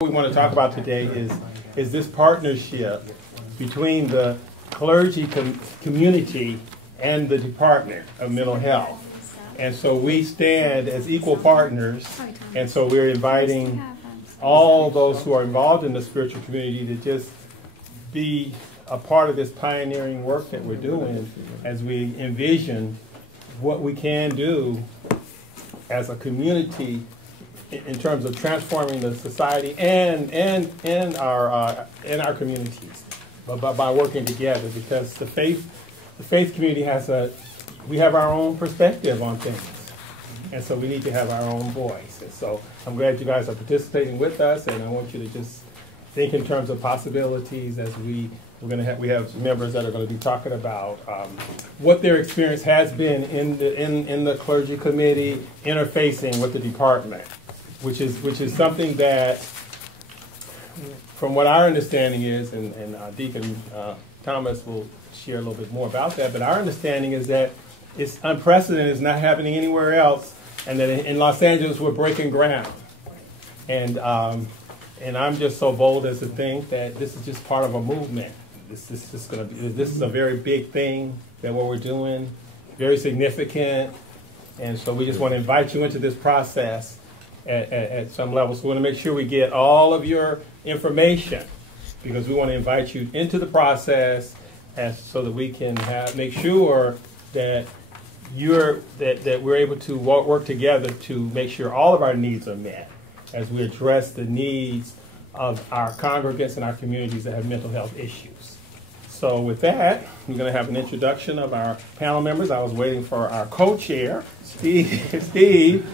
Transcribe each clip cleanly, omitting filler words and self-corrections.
What we want to talk about today is this partnership between the clergy community and the Department of Mental Health. And so we stand as equal partners, and so we're inviting all those who are involved in the spiritual community to just be a part of this pioneering work that we're doing as we envision what we can do as a community in terms of transforming the society and our communities, but by working together, because the faith community we have our own perspective on things, and so we need to have our own voice. And so I'm glad you guys are participating with us, and I want you to just think in terms of possibilities as we have members that are going to be talking about what their experience has been in the clergy committee interfacing with the department. Which is something that, from what our understanding is, and Deacon Thomas will share a little bit more about that, but our understanding is that it's unprecedented, it's not happening anywhere else, and that in Los Angeles we're breaking ground. And I'm just so bold as to think that this is just part of a movement. This is a very big thing, that what we're doing, very significant, and so we just want to invite you into this process at some level. So we want to make sure we get all of your information, because we want to invite you into the process so that we can make sure that we're able to work together to make sure all of our needs are met as we address the needs of our congregants and our communities that have mental health issues. So with that, we're going to have an introduction of our panel members. I was waiting for our co-chair, Steve,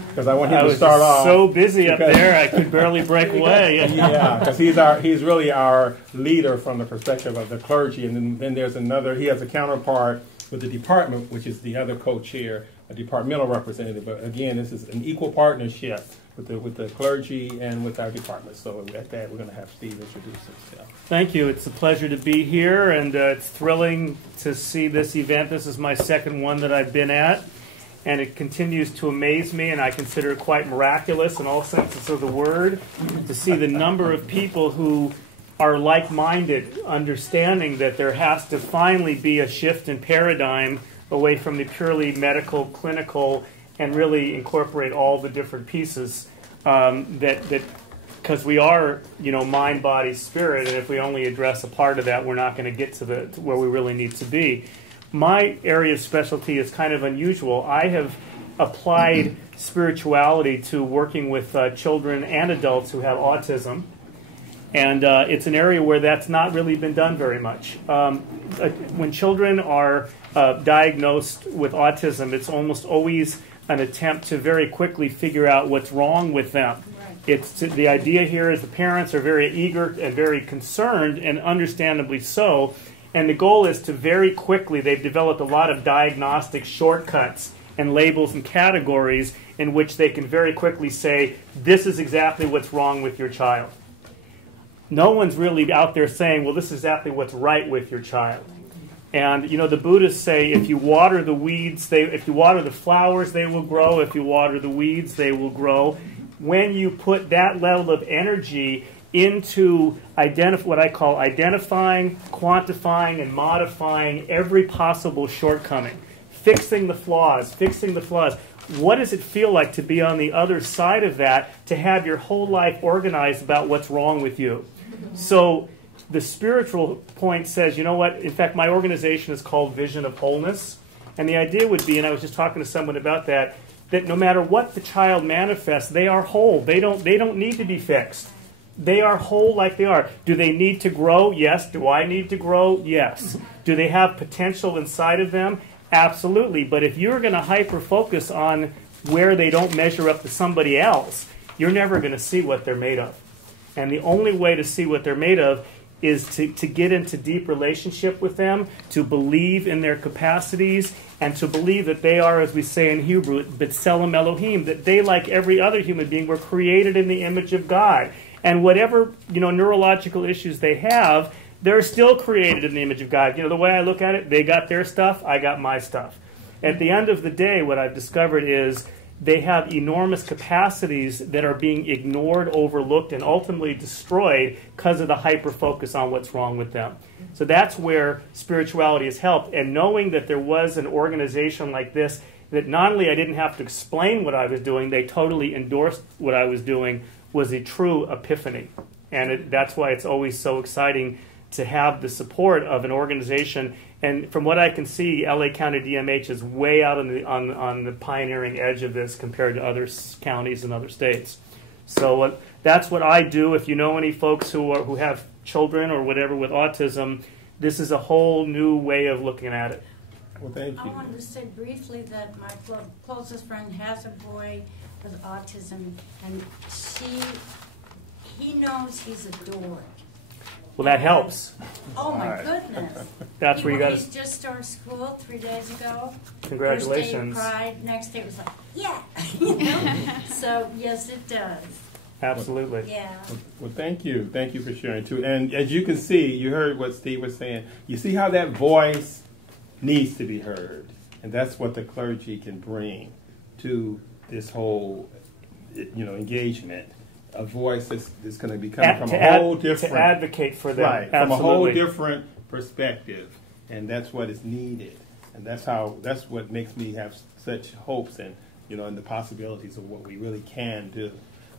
because I want him to start off. I was so busy up there, I could barely break away. Yeah, because he's really our leader from the perspective of the clergy. And then there's another, he has a counterpart with the department, which is the other co-chair, a departmental representative. But again, this is an equal partnership with the clergy and with our department. So at that, we're going to have Steve introduce himself. Thank you. It's a pleasure to be here, and it's thrilling to see this event. This is my second one that I've been at, and it continues to amaze me, and I consider it quite miraculous in all senses of the word, to see the number of people who are like-minded, understanding that there has to finally be a shift in paradigm away from the purely medical, clinical, and really incorporate all the different pieces because we are, mind, body, spirit, and if we only address a part of that, we're not going to get to where we really need to be. My area of specialty is kind of unusual. I have applied spirituality to working with children and adults who have autism, and it's an area where that's not really been done very much. When children are diagnosed with autism, it's almost always an attempt to very quickly figure out what's wrong with them. The idea here is the parents are very eager and very concerned, and understandably so, and the goal is to very quickly, they've developed a lot of diagnostic shortcuts and labels and categories in which they can very quickly say, this is exactly what's wrong with your child. No one's really out there saying, well, this is exactly what's right with your child. And, the Buddhists say if you water the weeds, if you water the flowers, they will grow. If you water the weeds, they will grow. When you put that level of energy into what I call identifying, quantifying, and modifying every possible shortcoming, fixing the flaws, what does it feel like to be on the other side of that, to have your whole life organized about what's wrong with you? So the spiritual point says, you know what, in fact, my organization is called Vision of Wholeness, and the idea would be, and I was just talking to someone about that no matter what the child manifests, they are whole. They don't need to be fixed. They are whole like they are. Do they need to grow? Yes. Do I need to grow? Yes. Do they have potential inside of them? Absolutely. But if you're going to hyper-focus on where they don't measure up to somebody else, you're never going to see what they're made of. And the only way to see what they're made of is to get into deep relationship with them, to believe in their capacities, and to believe that they are, as we say in Hebrew, B'Tselem Elohim, that they, like every other human being, were created in the image of God. And whatever neurological issues they have, they're still created in the image of God. The way I look at it, they got their stuff, I got my stuff. At the end of the day, what I've discovered is they have enormous capacities that are being ignored, overlooked, and ultimately destroyed because of the hyper-focus on what's wrong with them. So that's where spirituality has helped. And knowing that there was an organization like this, that not only I didn't have to explain what I was doing, they totally endorsed what I was doing, was a true epiphany. And that's why it's always so exciting to have the support of an organization. And from what I can see, LA County DMH is way out on the pioneering edge of this compared to other counties and other states. So that's what I do. If you know any folks who have children or whatever with autism, this is a whole new way of looking at it. Well, thank you. I wanted to say briefly that my closest friend has a boy with autism, and he knows he's adored. Well, that helps. Oh my goodness! That's where you got to. He's just started school 3 days ago. Congratulations! First day he cried. Next day it was like, yeah. You know? So yes, it does. Absolutely. Yeah. Well, thank you for sharing too. And as you can see, you heard what Steve was saying. You see how that voice needs to be heard, and that's what the clergy can bring to this whole, engagement. A voice that's going to be coming from a whole different... To advocate for them. Right, Absolutely. from a whole different perspective. And that's what is needed. And that's what makes me have such hopes and the possibilities of what we really can do.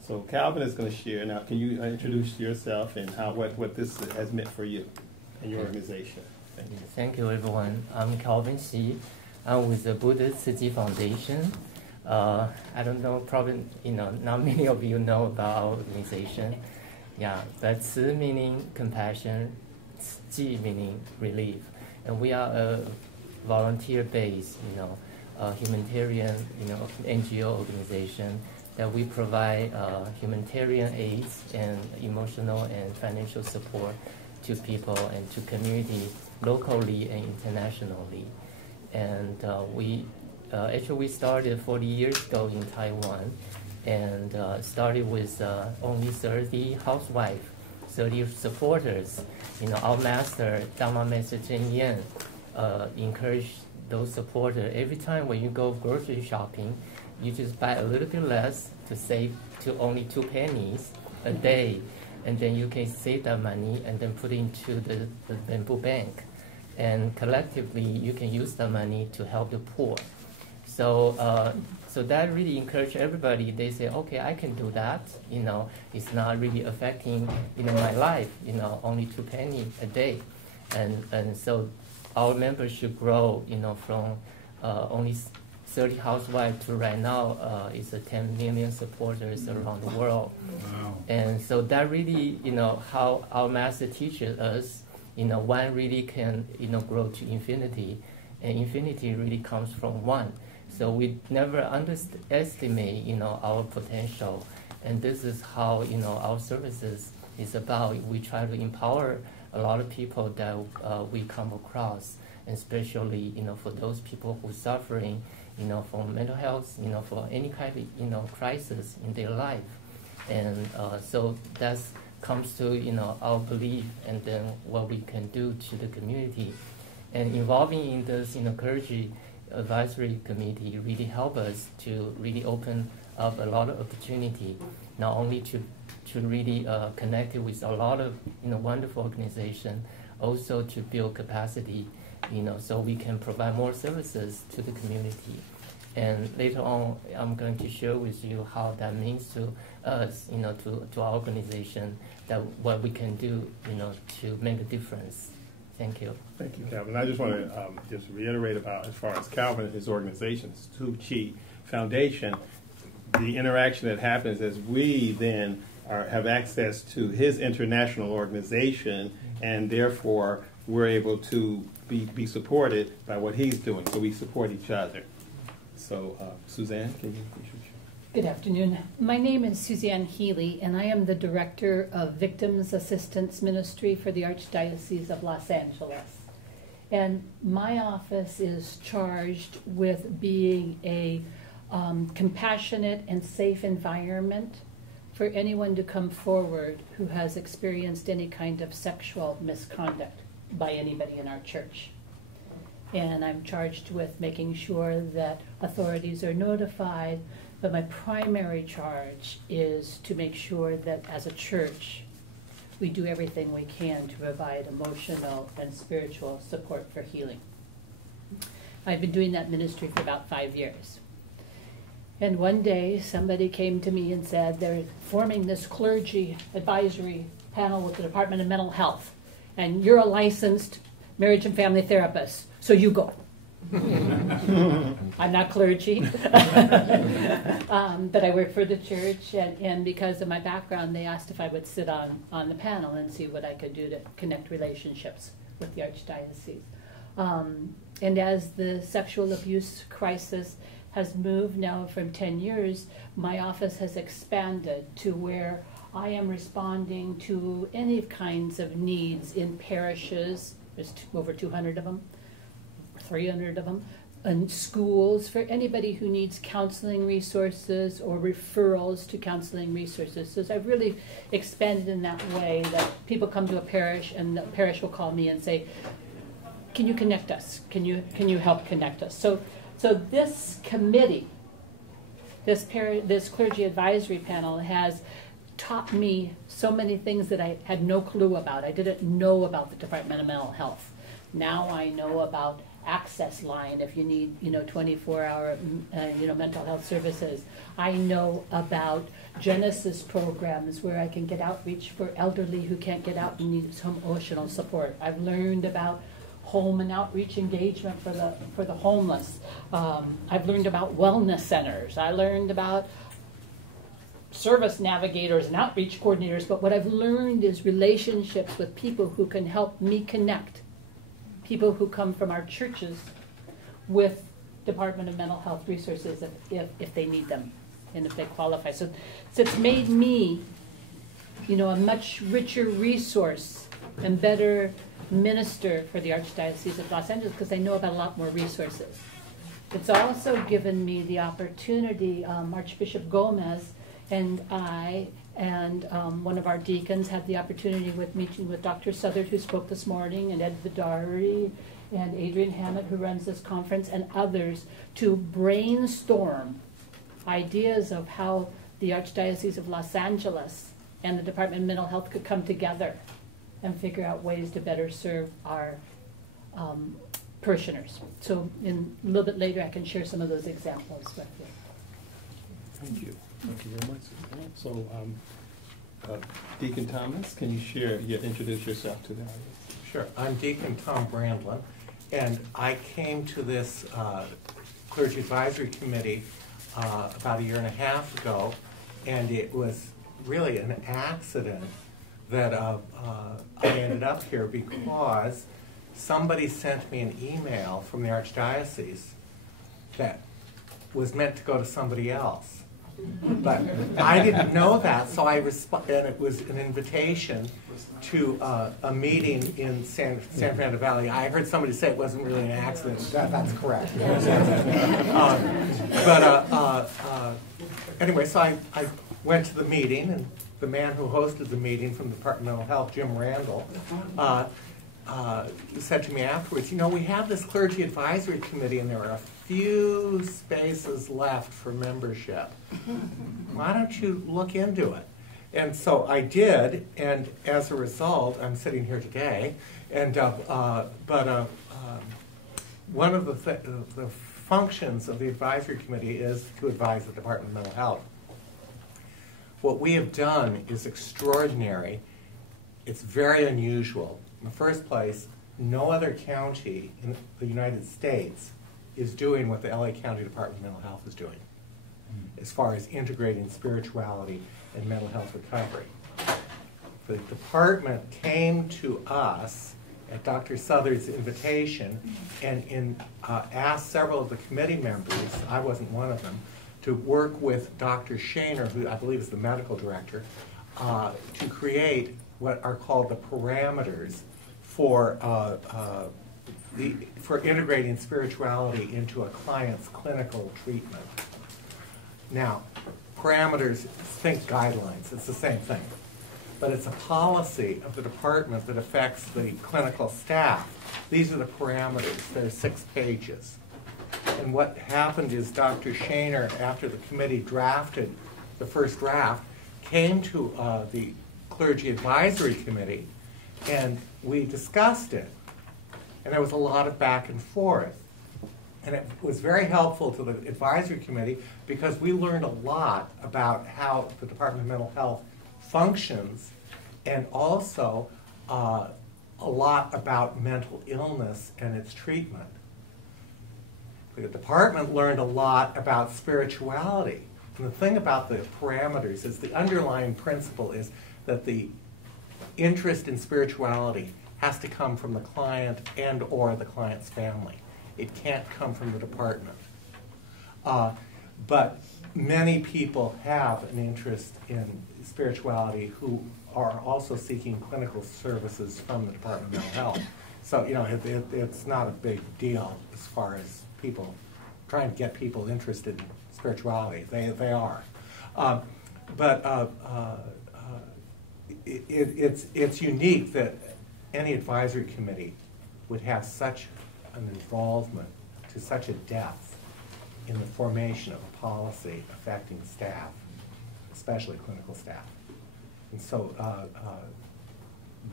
So Calvin is going to share. Now, can you introduce yourself and what this has meant for you and your organization? Thank you. Thank you, everyone. I'm Calvin Xi. I'm with the Buddha Tzu Foundation. I don't know, probably, not many of you know about our organization. Yeah, but Tzu meaning compassion, Ji meaning relief. And we are a volunteer-based, humanitarian, NGO organization that we provide humanitarian aids and emotional and financial support to people and to community locally and internationally. And actually, we started 40 years ago in Taiwan, and started with only 30 housewives, 30 supporters. Our master, Dharma Master Chen Yan, encouraged those supporters. Every time when you go grocery shopping, you just buy a little bit less to save to only 2 pennies a day, and then you can save that money and then put it into the bamboo bank. And collectively, you can use the money to help the poor. So that really encouraged everybody. They say, okay, I can do that. It's not really affecting, my life. Only 2 pennies a day, and so our members should grow, from only 30 housewives to right now is 10 million supporters around the world. Wow. And so that really, how our master teaches us, one really can, grow to infinity, and infinity really comes from one. So we never underestimate, our potential, and this is how, our services is about. We try to empower a lot of people that we come across, and especially, for those people who are suffering, from mental health, for any kind of, crisis in their life, and so that comes to, our belief, and then what we can do to the community, and involving in this, clergy advisory committee really help us to really open up a lot of opportunity, not only to really connect with a lot of wonderful organizations, also to build capacity, so we can provide more services to the community. And later on, I'm going to share with you how that means to us, to our organization, that what we can do, to make a difference. Thank you. Thank you, Calvin. I just want to just reiterate about, as far as Calvin and his organization, Tzu Chi Foundation, the interaction that happens as we then have access to his international organization, and therefore we're able to be supported by what he's doing. So we support each other. So, Suzanne, can you please? Good afternoon. My name is Suzanne Healy, and I am the Director of Victims Assistance Ministry for the Archdiocese of Los Angeles. And my office is charged with being a compassionate and safe environment for anyone to come forward who has experienced any kind of sexual misconduct by anybody in our church. And I'm charged with making sure that authorities are notified, But my primary charge is to make sure that as a church, we do everything we can to provide emotional and spiritual support for healing. I've been doing that ministry for about 5 years. And one day, somebody came to me and said, they're forming this clergy advisory panel with the Department of Mental Health, and you're a licensed marriage and family therapist, so you go. I'm not clergy, but I work for the church, and because of my background, they asked if I would sit on the panel and see what I could do to connect relationships with the Archdiocese. And as the sexual abuse crisis has moved now from 10 years, my office has expanded to where I am responding to any kinds of needs in parishes. There's over 200 of them, 300 of them, and schools for anybody who needs counseling resources or referrals to counseling resources. So I've really expanded in that way that people come to a parish and the parish will call me and say, can you connect us? Can you help connect us? So this committee, this clergy advisory panel has taught me so many things that I had no clue about. I didn't know about the Department of Mental Health. Now I know about access line if you need 24-hour mental health services. I know about Genesis programs where I can get outreach for elderly who can't get out and need some emotional support. I've learned about home and outreach engagement for the homeless. I've learned about wellness centers. I learned about service navigators and outreach coordinators, but what I've learned is relationships with people who can help me connect people who come from our churches with Department of Mental Health resources if they need them and if they qualify. So it's made me, a much richer resource and better minister for the Archdiocese of Los Angeles because I know about a lot more resources. It's also given me the opportunity, Archbishop Gomez and I and one of our deacons had the opportunity with meeting with Dr. Southard, who spoke this morning, and Ed Vidari, and Adrian Hammett, who runs this conference, and others, to brainstorm ideas of how the Archdiocese of Los Angeles and the Department of Mental Health could come together and figure out ways to better serve our parishioners. So a little bit later I can share some of those examples with you. Thank you. Thank you very much. So, Deacon Thomas, can you introduce yourself to the audience? Sure. I'm Deacon Tom Brandlin, and I came to this Clergy Advisory Committee about 1.5 years ago, and it was really an accident that I ended up here because somebody sent me an email from the Archdiocese that was meant to go to somebody else. But I didn't know that, so and it was an invitation to a meeting in San Fernando Valley. I heard somebody say it wasn't really an accident. That's correct. Anyway, so I went to the meeting, and the man who hosted the meeting from the Department of Mental Health, Jim Randall, said to me afterwards, we have this Clergy Advisory Committee, and there are a few spaces left for membership. Why don't you look into it? And so I did, and as a result, I'm sitting here today. And one of the functions of the advisory committee is to advise the Department of Mental Health. What we have done is extraordinary. It's very unusual. In the first place, no other county in the United States is doing what the LA County Department of Mental Health is doing as far as integrating spirituality and mental health recovery. The department came to us at Dr. Southard's invitation and asked several of the committee members, I wasn't one of them, to work with Dr. Shaner, who I believe is the medical director, to create what are called the parameters for integrating spirituality into a client's clinical treatment. Now, parameters, think guidelines, it's the same thing. But it's a policy of the department that affects the clinical staff. These are the parameters. There are 6 pages. And what happened is Dr. Shaner, after the committee drafted the first draft, came to the Clergy Advisory Committee, and we discussed it. And there was a lot of back and forth. And it was very helpful to the advisory committee because we learned a lot about how the Department of Mental Health functions, and also a lot about mental illness and its treatment. The department learned a lot about spirituality. And the thing about the parameters is the underlying principle is that the interest in spirituality has to come from the client and or the client's family. It can't come from the department. But many people have an interest in spirituality who are also seeking clinical services from the Department of Mental Health. So, you know, it's not a big deal as far as people trying to get people interested in spirituality. They are. It's unique that any advisory committee would have such an involvement to such a depth in the formation of a policy affecting staff, especially clinical staff. And so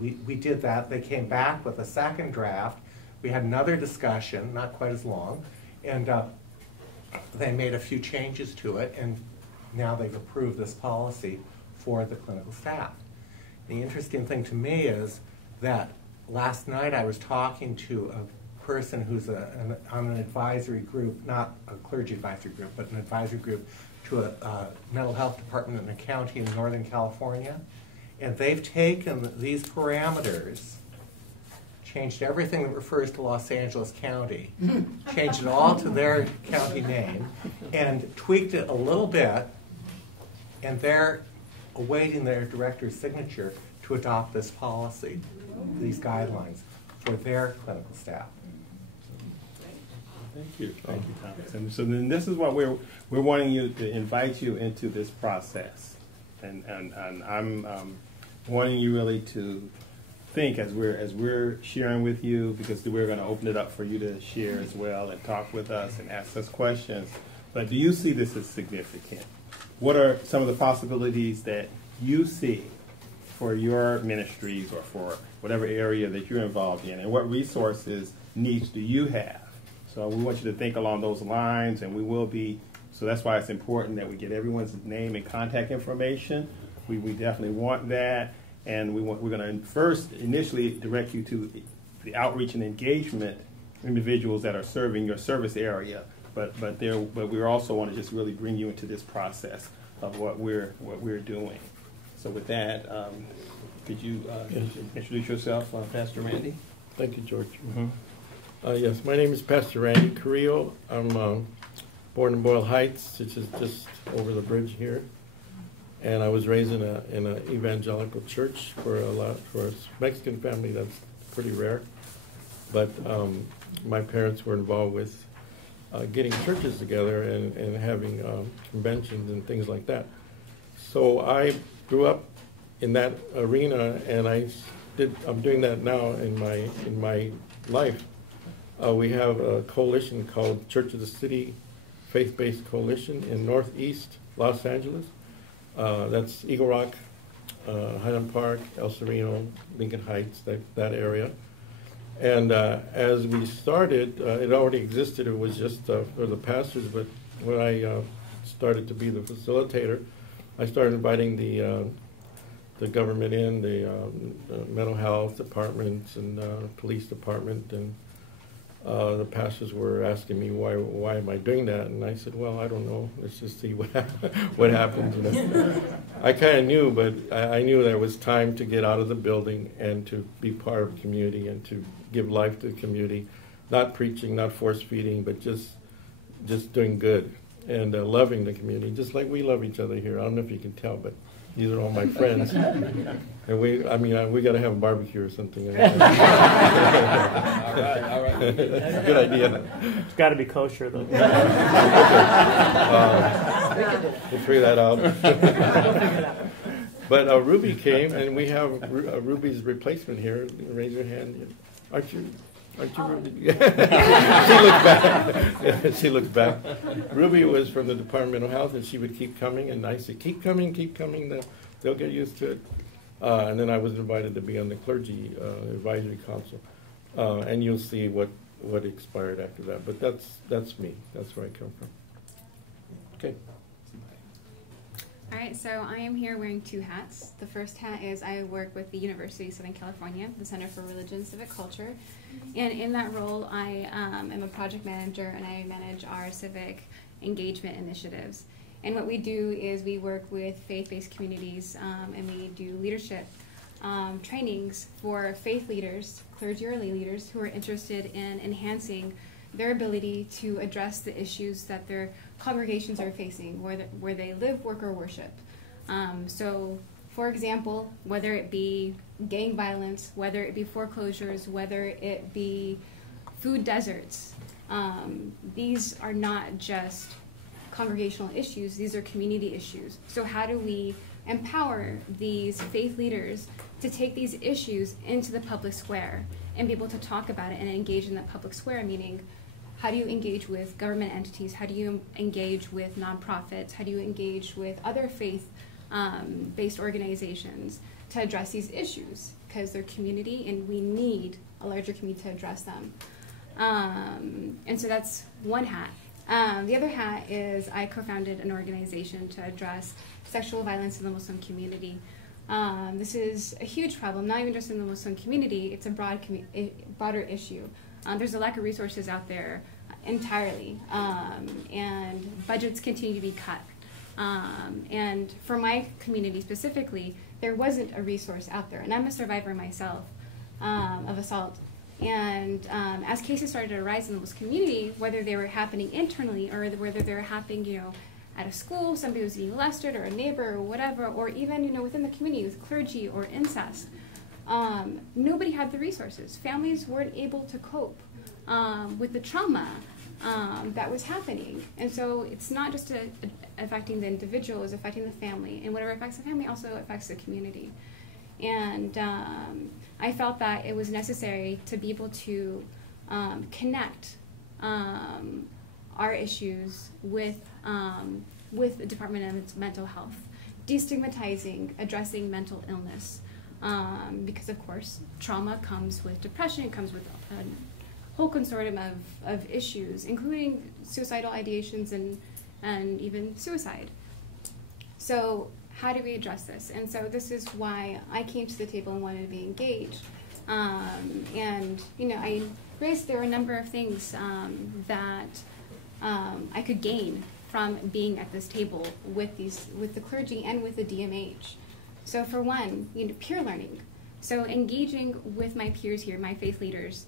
we did that. They came back with a second draft. We had another discussion, not quite as long, and they made a few changes to it, and now they've approved this policy for the clinical staff. The interesting thing to me is that last night I was talking to a person who's on an advisory group, not a clergy advisory group, but an advisory group to a mental health department in a county in Northern California. And they've taken these parameters, changed everything that refers to Los Angeles County, changed it all to their county name, and tweaked it a little bit, and they're awaiting their director's signature to adopt this policy, these guidelines, for their clinical staff. Thank you, Thomas. And so then this is what we're wanting you to invite you into this process, and I'm wanting you really to think as we're sharing with you, because we're going to open it up for you to share as well and talk with us and ask us questions. But do you see this as significant? What are some of the possibilities that you see for your ministries or for whatever area that you're involved in, and what resources, needs do you have? So we want you to think along those lines, and we will be, so that's why it's important that we get everyone's name and contact information. We definitely want that, and we're going to first initially direct you to the outreach and engagement individuals that are serving your service area, but we also want to just really bring you into this process of what we're doing. So with that, could you introduce yourself, Pastor Randy? Thank you, George. Mm-hmm. Yes, my name is Pastor Randy Carrillo. I'm born in Boyle Heights, which is just over the bridge here. And I was raised in an evangelical church for a Mexican family. That's pretty rare. But my parents were involved with getting churches together and having conventions and things like that. So I grew up in that arena, and I'm doing that now in my life. We have a coalition called Church of the City Faith-Based Coalition in Northeast Los Angeles. That's Eagle Rock, Highland Park, El Sereno, Lincoln Heights, that area. And as we started, it already existed. It was just for the pastors, but when I started to be the facilitator, I started inviting the government in, the mental health departments and police department, and the pastors were asking me why am I doing that, and I said, well, I don't know. Let's just see what happens. You know? I kind of knew, but I knew there was time to get out of the building and to be part of the community and to give life to the community, not preaching, not force feeding, but just doing good and loving the community, just like we love each other here. I don't know if you can tell, but these are all my friends. And we got to have a barbecue or something. All right. Good idea. It's got to be kosher, though. We'll figure that out. But Ruby came, and we have Ruby's replacement here. Raise your hand. Aren't you? Aren't you Ruby? She looked back. Yeah, she looked back. Ruby was from the Department of Health, and she would keep coming, and I said, keep coming, they'll get used to it. And then I was invited to be on the Clergy Advisory Council. And you'll see what expired after that. But that's me. That's where I come from. Okay. All right, so I am here wearing two hats. The first hat is I work with the University of Southern California, the Center for Religion and Civic Culture. And in that role, I am a project manager, and I manage our civic engagement initiatives. And what we do is we work with faith-based communities, and we do leadership trainings for faith leaders, clergy or lay leaders, who are interested in enhancing their ability to address the issues that their congregations are facing, where they live, work, or worship. So, for example, whether it be gang violence, whether it be foreclosures, whether it be food deserts, these are not just congregational issues, these are community issues. So how do we empower these faith leaders to take these issues into the public square and be able to talk about it and engage in the public square, meaning how do you engage with government entities? How do you engage with nonprofits? How do you engage with other faith-based organizations to address these issues? Because they're community, and we need a larger community to address them. And so that's one hat. The other hat is I co-founded an organization to address sexual violence in the Muslim community. This is a huge problem, not even just in the Muslim community, it's a broader issue. There's a lack of resources out there entirely, and budgets continue to be cut. And for my community specifically, there wasn't a resource out there, and I'm a survivor myself of assault. And as cases started to arise in the Muslim community, whether they were happening internally or whether they were happening, at a school, somebody was being molested, or a neighbor, or whatever, or even, within the community with clergy or incest, nobody had the resources. Families weren't able to cope with the trauma that was happening. And so it's not just affecting the individual, it's affecting the family. And whatever affects the family also affects the community. And I felt that it was necessary to be able to connect our issues with the Department of Mental Health, destigmatizing, addressing mental illness. Because, of course, trauma comes with depression, it comes with a whole consortium of issues, including suicidal ideations and even suicide. So how do we address this? And so this is why I came to the table and wanted to be engaged. And, I raised there were a number of things that I could gain from being at this table with the clergy and with the DMH. So for one, peer learning. So engaging with my peers here, my faith leaders,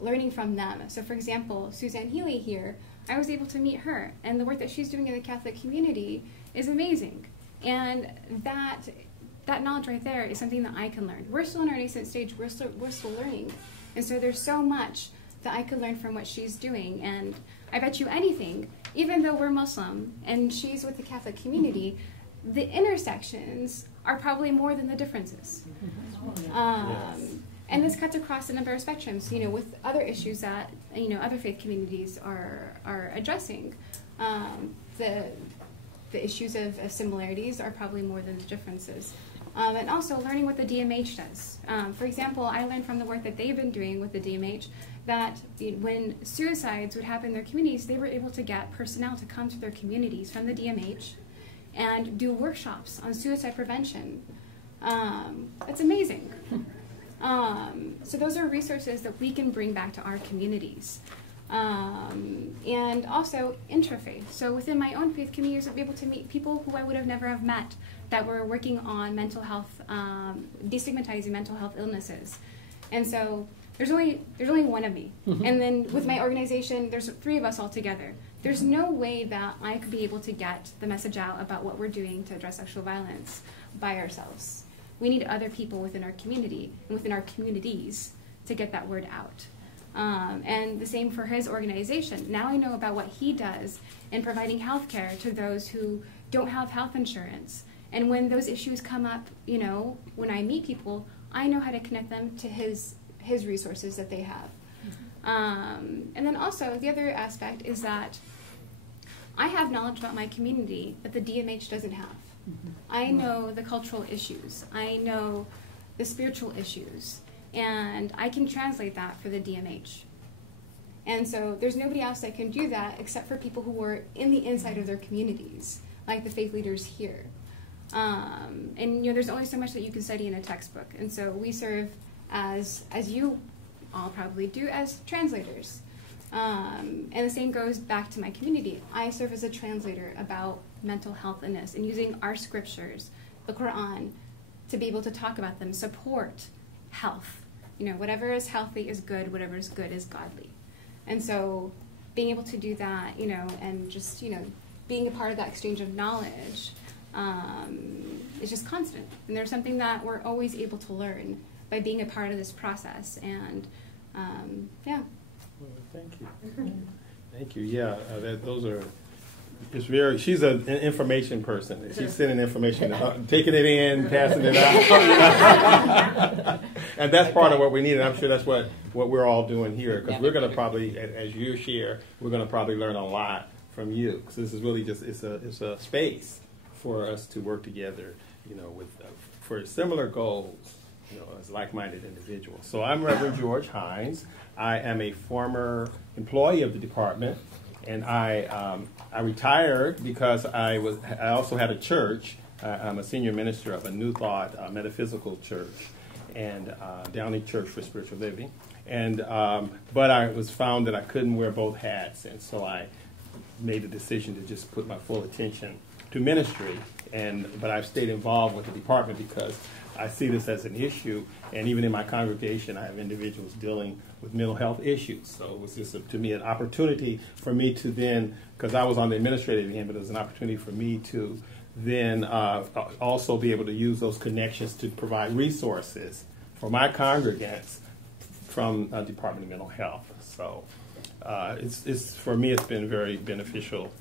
learning from them. So for example, Suzanne Healy here, I was able to meet her, and the work that she's doing in the Catholic community is amazing. And that knowledge right there is something that I can learn. We're still in our nascent stage, we're still learning. And so there's so much that I could learn from what she's doing. And I bet you anything, even though we're Muslim and she's with the Catholic community, the intersections are probably more than the differences. And this cuts across a number of spectrums, with other issues that, other faith communities are addressing. The issues of similarities are probably more than the differences. And also learning what the DMH does. For example, I learned from the work that they've been doing with the DMH that when suicides would happen in their communities, they were able to get personnel to come to their communities from the DMH and do workshops on suicide prevention. That's amazing. So those are resources that we can bring back to our communities. And also interfaith. So within my own faith communities, I'll be able to meet people who I would have never have met that were working on mental health, destigmatizing mental health illnesses. And so there's only one of me. And then with my organization, there's 3 of us all together. There's no way that I could be able to get the message out about what we're doing to address sexual violence by ourselves. We need other people within our community and within our communities to get that word out. And the same for his organization. Now I know about what he does in providing health care to those who don't have health insurance. And when those issues come up, when I meet people, I know how to connect them to his his resources that they have. And then also, the other aspect is that I have knowledge about my community that the DMH doesn't have. I know the cultural issues. I know the spiritual issues. And I can translate that for the DMH. And so there's nobody else that can do that except for people who are in the inside of their communities, like the faith leaders here. And you know, there's only so much that you can study in a textbook. And so we serve as you all probably do, as translators. And the same goes back to my community. I serve as a translator about mental health and this, and using our scriptures, the Quran, to be able to talk about them, support health. You know, whatever is healthy is good, whatever is good is godly. And so being able to do that, you know, and just, you know, being a part of that exchange of knowledge is just constant. And there's something that we're always able to learn by being a part of this process. And yeah. Well, thank you. Thank you. Yeah, those are. It's very. She's an information person. She's sending information, taking it in, passing it out, and that's part of what we need. And I'm sure that's what we're all doing here, because we're going to probably, as you share, we're going to probably learn a lot from you. Because this is really just it's a space for us to work together, you know, with for similar goals, you know, as like-minded individuals. So I'm Reverend George Hines. I am a former employee of the department, and I retired because I also had a church. I'm a senior minister of a New Thought metaphysical church and Downey Church for Spiritual Living. And but I was found that I couldn't wear both hats, and so I made the decision to just put my full attention to ministry. But I've stayed involved with the department because I see this as an issue, and even in my congregation, I have individuals dealing with mental health issues. So it was just, to me, an opportunity for me to then, because I was on the administrative end, but it was an opportunity for me to then also be able to use those connections to provide resources for my congregants from Department of Mental Health. So it's for me, it's been very beneficial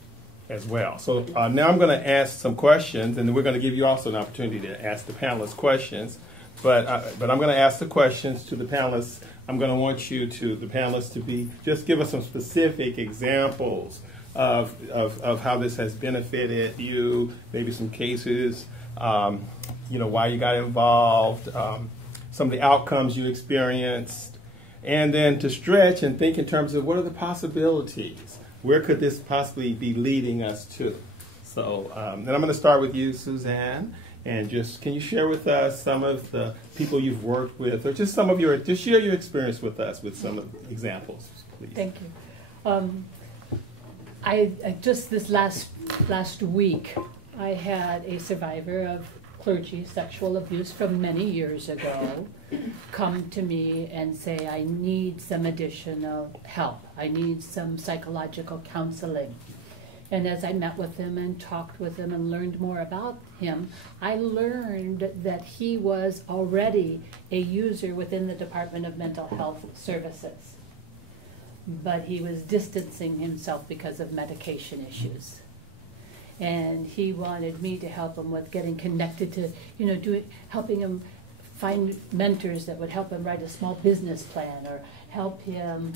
as well. So now I'm going to ask some questions, and then we're going to give you also an opportunity to ask the panelists questions. But I'm going to ask the questions to the panelists. I'm going to want the panelists to just give us some specific examples of how this has benefited you, maybe some cases, you know, why you got involved, some of the outcomes you experienced, and then to stretch and think in terms of what are the possibilities. Where could this possibly be leading us to? So then I'm going to start with you, Suzanne, and can you share with us some of the people you've worked with, or just share your experience with us with some examples, please. Thank you. I just this last week, I had a survivor of clergy sexual abuse from many years ago come to me and say, I need some additional help. I need some psychological counseling. And as I met with him and talked with him and learned more about him, I learned that he was already a user within the Department of Mental Health Services. But he was distancing himself because of medication issues. And he wanted me to help him with getting connected to, you know, helping him find mentors that would help him write a small business plan, or help him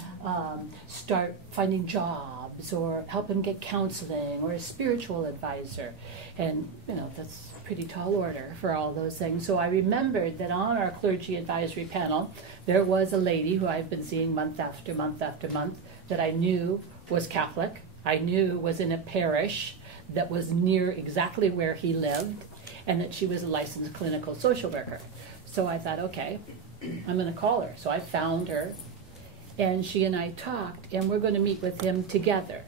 start finding jobs, or help him get counseling, or a spiritual advisor. And, you know, that's a pretty tall order for all those things. So I remembered that on our clergy advisory panel, there was a lady who I've been seeing month after month after month that I knew was Catholic, I knew was in a parish that was near exactly where he lived, and that she was a licensed clinical social worker. So I thought, okay, I'm going to call her. So I found her, and she and I talked, and we're going to meet with him together.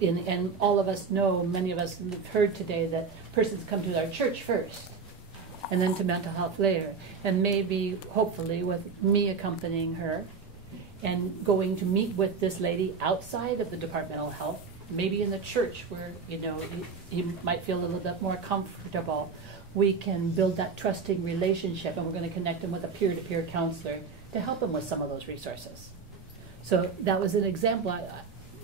And all of us know, many of us have heard today, that persons come to our church first, and then to mental health later. And maybe, hopefully, with me accompanying her, and going to meet with this lady outside of the departmental health, maybe in the church where, you know, he might feel a little bit more comfortable. We can build that trusting relationship, and we're going to connect him with a peer-to-peer counselor to help him with some of those resources. So that was an example.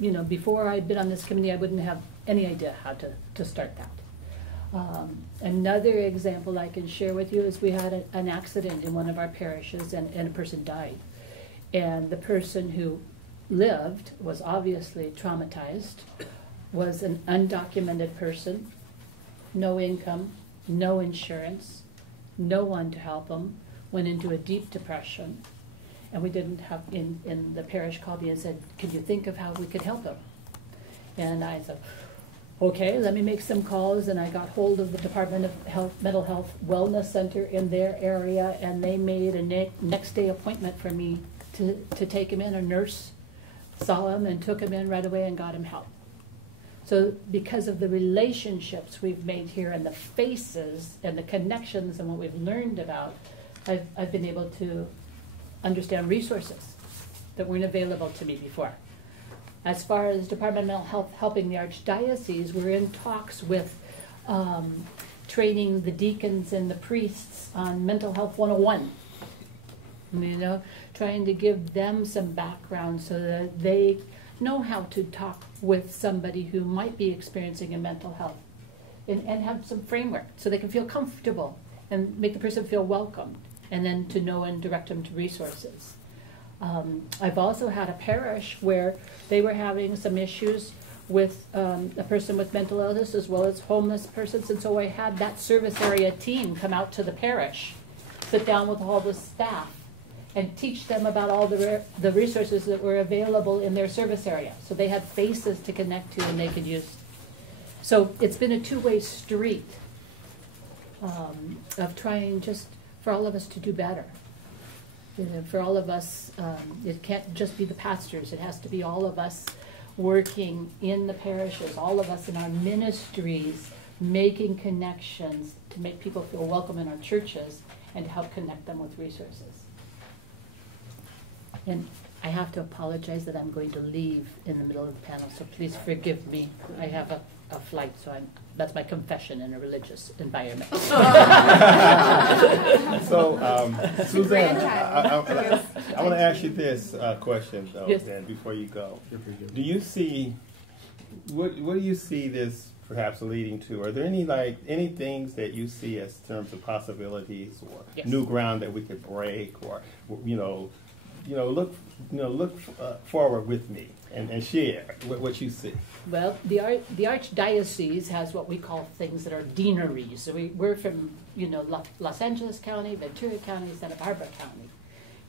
You know, before I'd been on this committee, I wouldn't have any idea how to start that. Another example I can share with you is we had an accident in one of our parishes, and a person died. And the person who lived was obviously traumatized, was an undocumented person, no income, no insurance, no one to help him, went into a deep depression. And we didn't have, in the parish called me and said, "Can you think of how we could help him?" And I said, okay, let me make some calls, and I got hold of the Department of Mental Health Wellness Center in their area, and they made a next day appointment for me to take him in. A nurse saw him and took him in right away and got him help. So because of the relationships we've made here and the faces and the connections and what we've learned about, I've been able to understand resources that weren't available to me before. As far as Department of Mental Health helping the Archdiocese, we're in talks with training the deacons and the priests on Mental Health 101. You know, trying to give them some background so that they know how to talk with somebody who might be experiencing a mental health, and have some framework so they can feel comfortable and make the person feel welcome, and then to know and direct them to resources. I've also had a parish where they were having some issues with a person with mental illness as well as homeless persons, and so I had that service area team come out to the parish, sit down with all the staff, and teach them about all the resources that were available in their service area. So they had faces to connect to and they could use. So it's been a two-way street of trying just for all of us to do better. You know, for all of us, it can't just be the pastors. It has to be all of us working in the parishes, all of us in our ministries, making connections to make people feel welcome in our churches and to help connect them with resources. And I have to apologize that I'm going to leave in the middle of the panel, so please forgive me. I have a flight, so that's my confession in a religious environment. So, Suzanne, I want to ask you this question, though, yes. Dan, before you go. Do you see, what do you see this perhaps leading to? Are there any things that you see as terms of possibilities or yes. new ground that we could break, or look forward with me and share what you see? Well, the Archdiocese has what we call things that are deaneries. So we're from Los Angeles County, Ventura County, Santa Barbara County,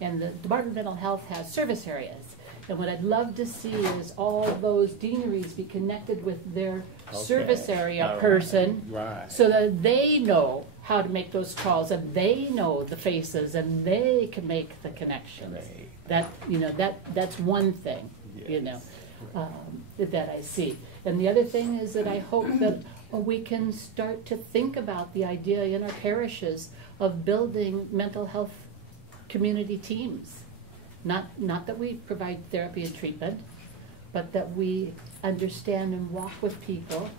and the Department of Mental Health has service areas. And what I'd love to see is all those deaneries be connected with their service area person, right, so that they know how to make those calls and they know the faces and they can make the connections. Right. That's one thing, yes. That I see. And the other thing is that I hope that we can start to think about the idea in our parishes of building mental health community teams. Not that we provide therapy and treatment, but that we understand and walk with people,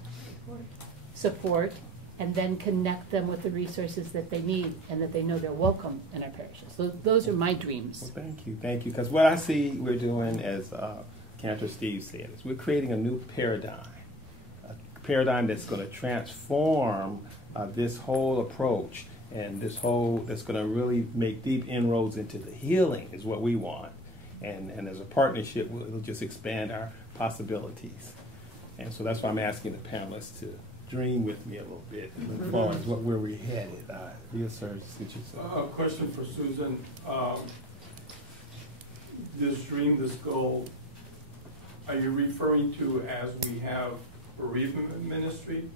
support, and then connect them with the resources that they need and that they know they're welcome in our parishes. So those are my dreams. Well, thank you. Because what I see we're doing, as Cantor Steve said, is we're creating a new paradigm, a paradigm that's going to transform this whole approach, and that's going to really make deep inroads into the healing is what we want. And as a partnership, we'll just expand our possibilities. And so that's why I'm asking the panelists to dream with me a little bit as far as where we're headed. Yes, sir. A question for Susan. This dream, this goal, are you referring to as we have bereavement ministry?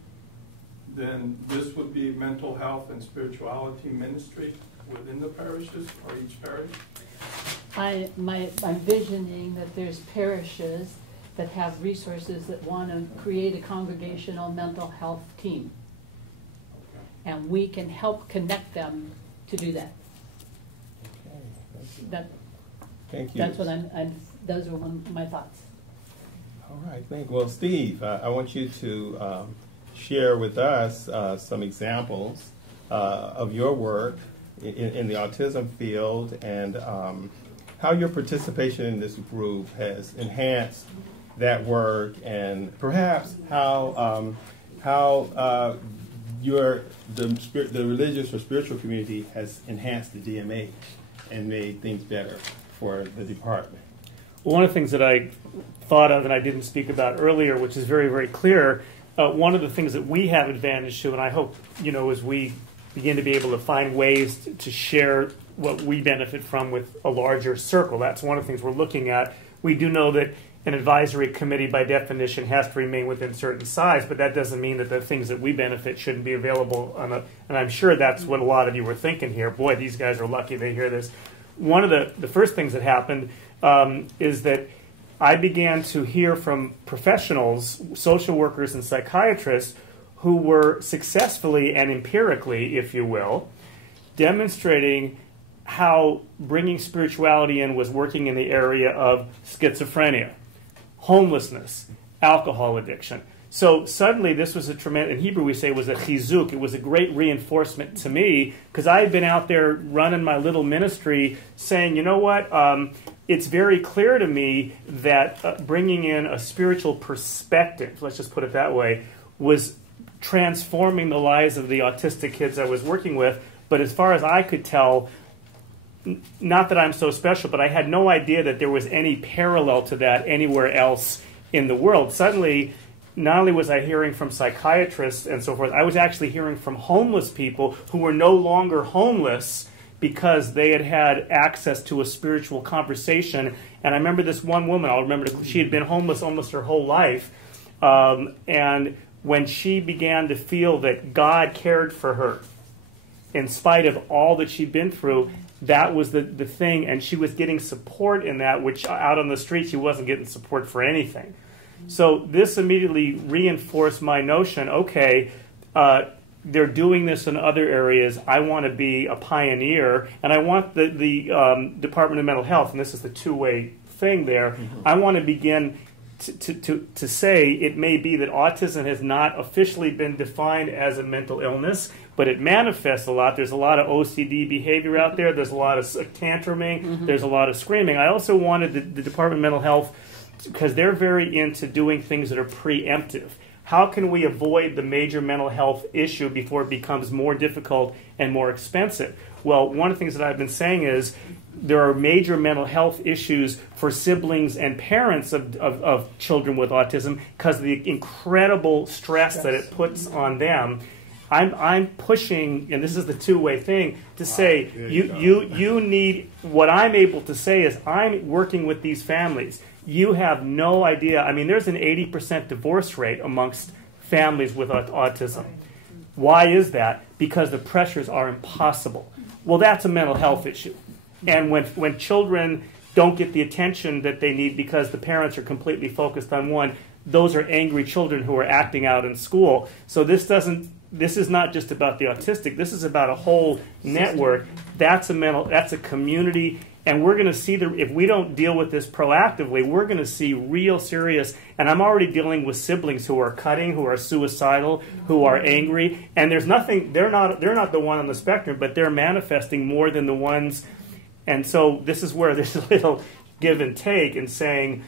Then this would be mental health and spirituality ministry within the parishes or each parish? I'm visioning that there's parishes that have resources that want to create a congregational mental health team. Okay. And we can help connect them to do that. Okay. Thank you. That's what those are my thoughts. All right, thank you. Well, Steve, I want you to share with us some examples of your work in the autism field, and how your participation in this group has enhanced that work, and perhaps how the religious or spiritual community has enhanced the DMH and made things better for the department. One of the things that I thought of and I didn't speak about earlier, which is very, very clear, one of the things that we have advantage to, and I hope, as we begin to be able to find ways to share what we benefit from with a larger circle, that's one of the things we're looking at. We do know that an advisory committee, by definition, has to remain within certain size, but that doesn't mean that the things that we benefit shouldn't be available and I'm sure that's what a lot of you were thinking here. Boy, these guys are lucky they hear this. One of the first things that happened is that I began to hear from professionals, social workers and psychiatrists, who were successfully and empirically, if you will, demonstrating how bringing spirituality in was working in the area of schizophrenia, homelessness, alcohol addiction. So suddenly this was a tremendous, in Hebrew we say it was a chizuk, it was a great reinforcement to me, because I had been out there running my little ministry saying, you know what, it's very clear to me that bringing in a spiritual perspective, let's just put it that way, was transforming the lives of the autistic kids I was working with. But as far as I could tell, not that I'm so special, but I had no idea that there was any parallel to that anywhere else in the world. Suddenly, not only was I hearing from psychiatrists and so forth, I was actually hearing from homeless people who were no longer homeless because they had had access to a spiritual conversation. And I remember this one woman, she had been homeless almost her whole life. And when she began to feel that God cared for her, in spite of all that she'd been through, that was the thing. And she was getting support in that, which out on the street, she wasn't getting support for anything. So this immediately reinforced my notion, okay, they're doing this in other areas. I want to be a pioneer, and I want the Department of Mental Health, and this is the two-way thing there, I want to begin to say it may be that autism has not officially been defined as a mental illness, but it manifests a lot. There's a lot of OCD behavior out there. There's a lot of tantruming. There's a lot of screaming. I also wanted the Department of Mental Health, because they're very into doing things that are preemptive. How can we avoid the major mental health issue before it becomes more difficult and more expensive? Well, one of the things that I've been saying is there are major mental health issues for siblings and parents of children with autism because of the incredible stress that it puts on them. I'm pushing, and this is the two-way thing, to say you need, what I'm able to say is I'm working with these families. You have no idea. I mean, there's an 80% divorce rate amongst families with autism. Why is that? Because the pressures are impossible. Well, that's a mental health issue. And when children don't get the attention that they need because the parents are completely focused on one, those are angry children who are acting out in school. So this is not just about the autistic. This is about a whole network. That's a community. And we're going to see, if we don't deal with this proactively, we're going to see real serious, and I'm already dealing with siblings who are cutting, who are suicidal, who are angry, and there's nothing, they're not the one on the spectrum, but they're manifesting more than the ones, and so this is where there's a little give and take in saying,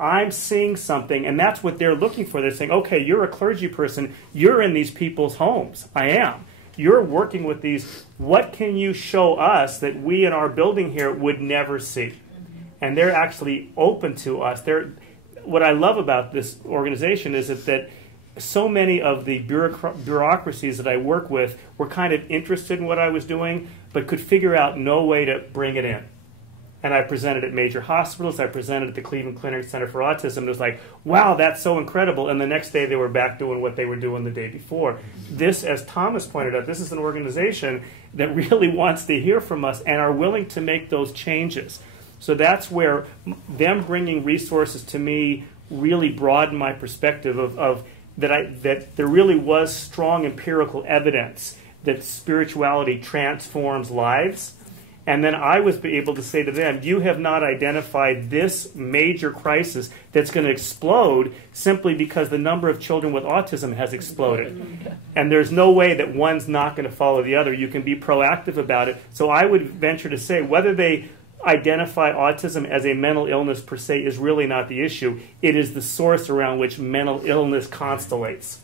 I'm seeing something, and that's what they're looking for. They're saying, okay, you're a clergy person, you're in these people's homes. I am. You're working with these. What can you show us that we in our building here would never see? And they're actually open to us. What I love about this organization is that so many of the bureaucracies that I work with were kind of interested in what I was doing, but could figure out no way to bring it in. And I presented at major hospitals. I presented at the Cleveland Clinic Center for Autism. It was like, wow, that's so incredible. And the next day they were back doing what they were doing the day before. This, as Thomas pointed out, this is an organization that really wants to hear from us and are willing to make those changes. So that's where them bringing resources to me really broadened my perspective of that there really was strong empirical evidence that spirituality transforms lives. And then I was able to say to them, you have not identified this major crisis that's going to explode simply because the number of children with autism has exploded. And there's no way that one's not going to follow the other. You can be proactive about it. So I would venture to say whether they identify autism as a mental illness per se is really not the issue. It is the source around which mental illness constellates.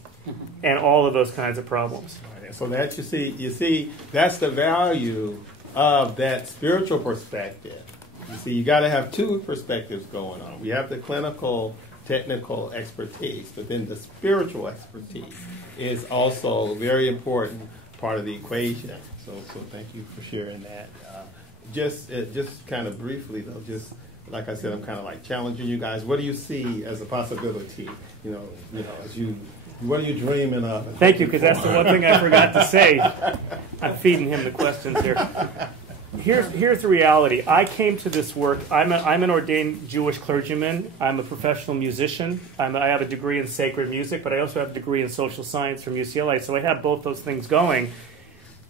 and all of those kinds of problems. So that you see, that's the value of that spiritual perspective. You see, you got to have two perspectives going on. We have the clinical, technical expertise, but then the spiritual expertise is also a very important part of the equation. So thank you for sharing that. Just kind of briefly though, just like I said, I'm kind of like challenging you guys. What do you see as a possibility? What are you dreaming of? Thank you, because that's the one thing I forgot to say. I'm feeding him the questions here. Here's the reality. I came to this work. I'm an ordained Jewish clergyman. I'm a professional musician. I have a degree in sacred music, but I also have a degree in social science from UCLA. So I have both those things going.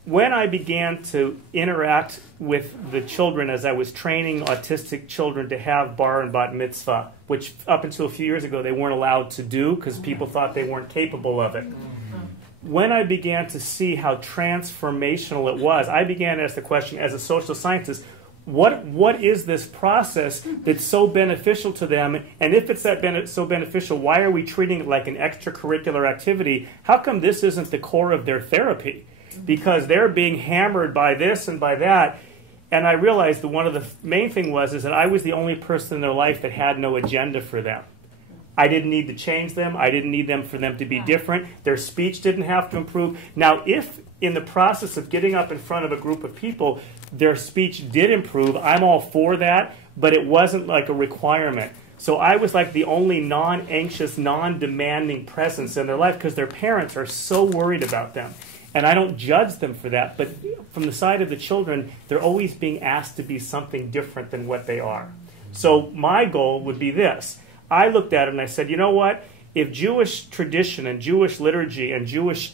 When I began to interact with the children as I was training autistic children to have bar and bat mitzvah, which up until a few years ago they weren't allowed to do because people thought they weren't capable of it. When I began to see how transformational it was, I began to ask the question as a social scientist, what is this process that's so beneficial to them? And if it's so beneficial, why are we treating it like an extracurricular activity? How come this isn't the core of their therapy? Because they're being hammered by this and by that. And I realized that one of the main thing is that I was the only person in their life that had no agenda for them. I didn't need to change them. I didn't need them for them to be different. Their speech didn't have to improve. Now, if in the process of getting up in front of a group of people, their speech did improve, I'm all for that, but it wasn't like a requirement. So I was like the only non-anxious, non-demanding presence in their life because their parents are so worried about them. And I don't judge them for that, but from the side of the children, they're always being asked to be something different than what they are. So my goal would be this. I looked at it and I said, you know what? If Jewish tradition and Jewish liturgy and Jewish,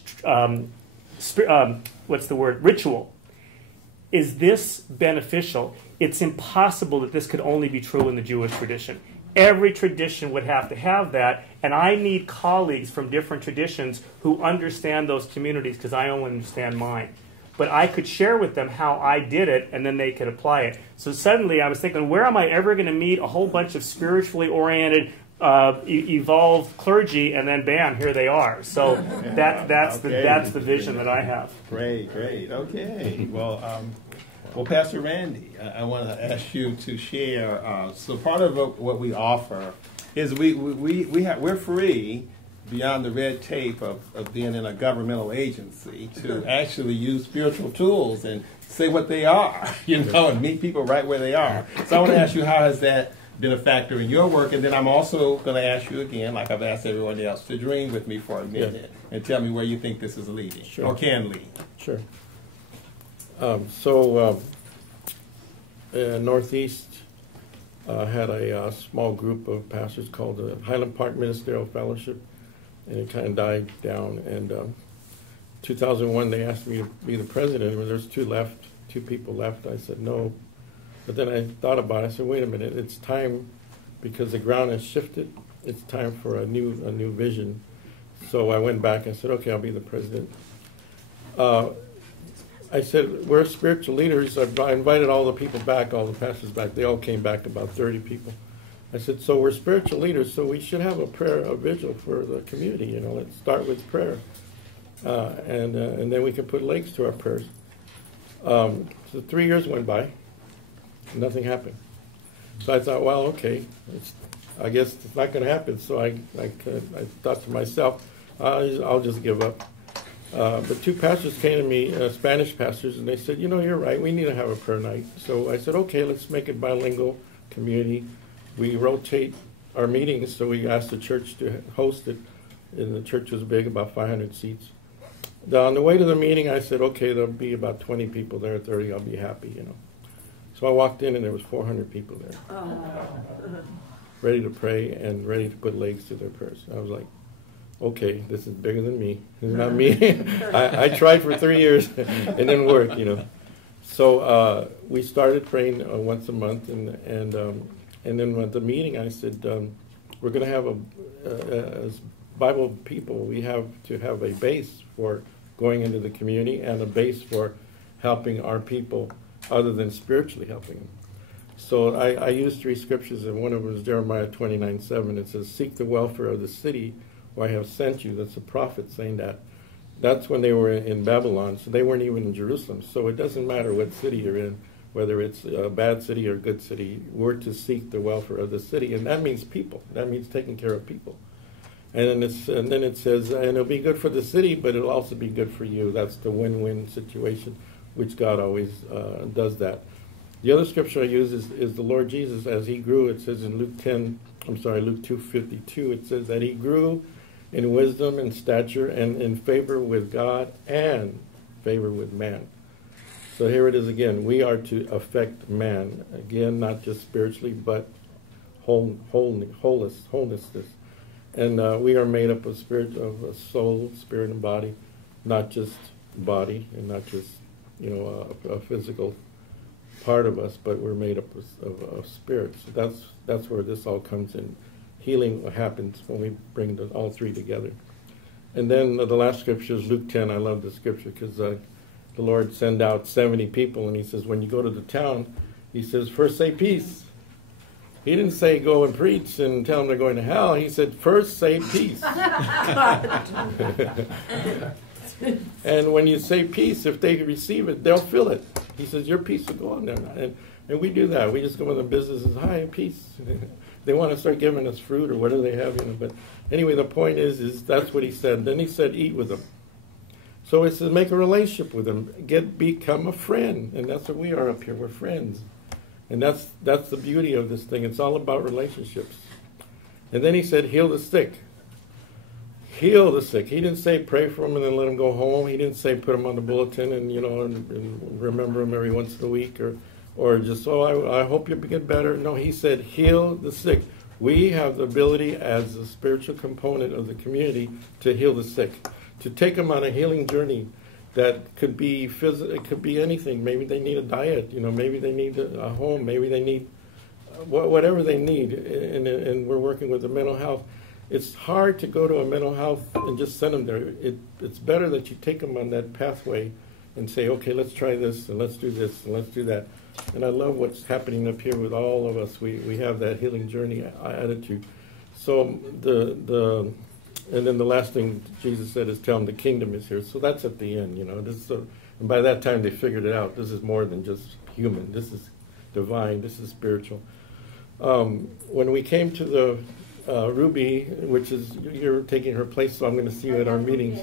ritual is this beneficial, it's impossible that this could only be true in the Jewish tradition. Every tradition would have to have that, and I need colleagues from different traditions who understand those communities because I only understand mine. But I could share with them how I did it, and then they could apply it. So suddenly I was thinking, where am I ever going to meet a whole bunch of spiritually oriented, evolved clergy, and then bam, here they are. So that's the vision that I have. Great. Okay. Well, Pastor Randy, I want to ask you to share. So part of what we offer is we're free beyond the red tape of being in a governmental agency to actually use spiritual tools and say what they are, and meet people right where they are. So I want to ask you, how has that been a factor in your work? And then I'm also going to ask you again, like I've asked everyone else, to dream with me for a minute and tell me where you think this is leading or can lead. Sure. Northeast had a small group of pastors called the Highland Park Ministerial Fellowship, and it kind of died down. And 2001, they asked me to be the president. When there's two people left, I said no. But then I thought about it. I said, wait a minute, it's time, because the ground has shifted. It's time for a new vision. So I went back and said, okay, I'll be the president. I said, we're spiritual leaders. I invited all the people back, all the pastors back. They all came back, about 30 people. I said, so we're spiritual leaders, so we should have a vigil for the community. Let's start with prayer. And then we can put legs to our prayers. So 3 years went by. Nothing happened. So I thought, well, okay, I guess it's not going to happen. So I thought to myself, I'll just give up. But two pastors came to me, Spanish pastors, and they said, you're right, we need to have a prayer night. So I said, okay, let's make it bilingual community. We rotate our meetings, so we asked the church to host it, and the church was big, about 500 seats. On the way to the meeting, I said, okay, there'll be about 20 people there, 30, I'll be happy, So I walked in, and there was 400 people there, ready to pray and ready to put legs to their prayers. I was like, okay, this is bigger than me. This is not me. I tried for 3 years. It didn't work, So we started praying once a month, and then at the meeting I said, we're going to have as Bible people, we have to have a base for going into the community and a base for helping our people other than spiritually helping them. So I used 3 scriptures, and one of them is Jeremiah 29:7. It says, seek the welfare of the city or I have sent you. That's a prophet saying that. That's when they were in Babylon, so they weren't even in Jerusalem. So it doesn't matter what city you're in, whether it's a bad city or a good city, we're to seek the welfare of the city, and that means people. That means taking care of people. And then it says, and it'll be good for the city, but it'll also be good for you. That's the win-win situation, which God always does that. The other scripture I use is the Lord Jesus as he grew. It says in Luke 2:52, it says that he grew in wisdom and stature and in favor with God and favor with man. So here it is again. We are to affect man. Again, not just spiritually, but wholeness. And we are made up of spirit, of a soul, spirit, and body, not just body, and not just a physical part of us, but we're made up of spirit. So that's where this all comes in. Healing happens when we bring all three together. And then the last scripture is Luke 10. I love this scripture because the Lord sent out 70 people, and he says, when you go to the town, he says, first say peace. He didn't say go and preach and tell them they're going to hell. He said, first say peace. And when you say peace, if they receive it, they'll feel it. He says, your peace will go on them. And we do that. We just go in the business and hi, peace. They want to start giving us fruit or whatever they have. But anyway, the point is that's what he said. Then he said, eat with them. So it says make a relationship with them. Become a friend. And that's what we are up here. We're friends. And that's the beauty of this thing. It's all about relationships. And then he said, heal the sick. Heal the sick. He didn't say pray for them and then let them go home. He didn't say put them on the bulletin and remember them every once in a week or just, I hope you get better. No, he said heal the sick. We have the ability as a spiritual component of the community to heal the sick, to take them on a healing journey. That could be physical, it could be anything. Maybe they need a diet, maybe they need a home, maybe they need whatever they need, and we're working with the mental health. It's hard to go to a mental health and just send them there. It's better that you take them on that pathway and say, okay, let's try this, and let's do this, and let's do that. And I love what's happening up here with all of us. We have that healing journey attitude. So and then the last thing Jesus said is tell them the kingdom is here. So that's at the end, and by that time they figured it out. This is more than just human. This is divine. This is spiritual. When we came to the Ruby, which is, you're taking her place, so I'm going to see you at our meetings.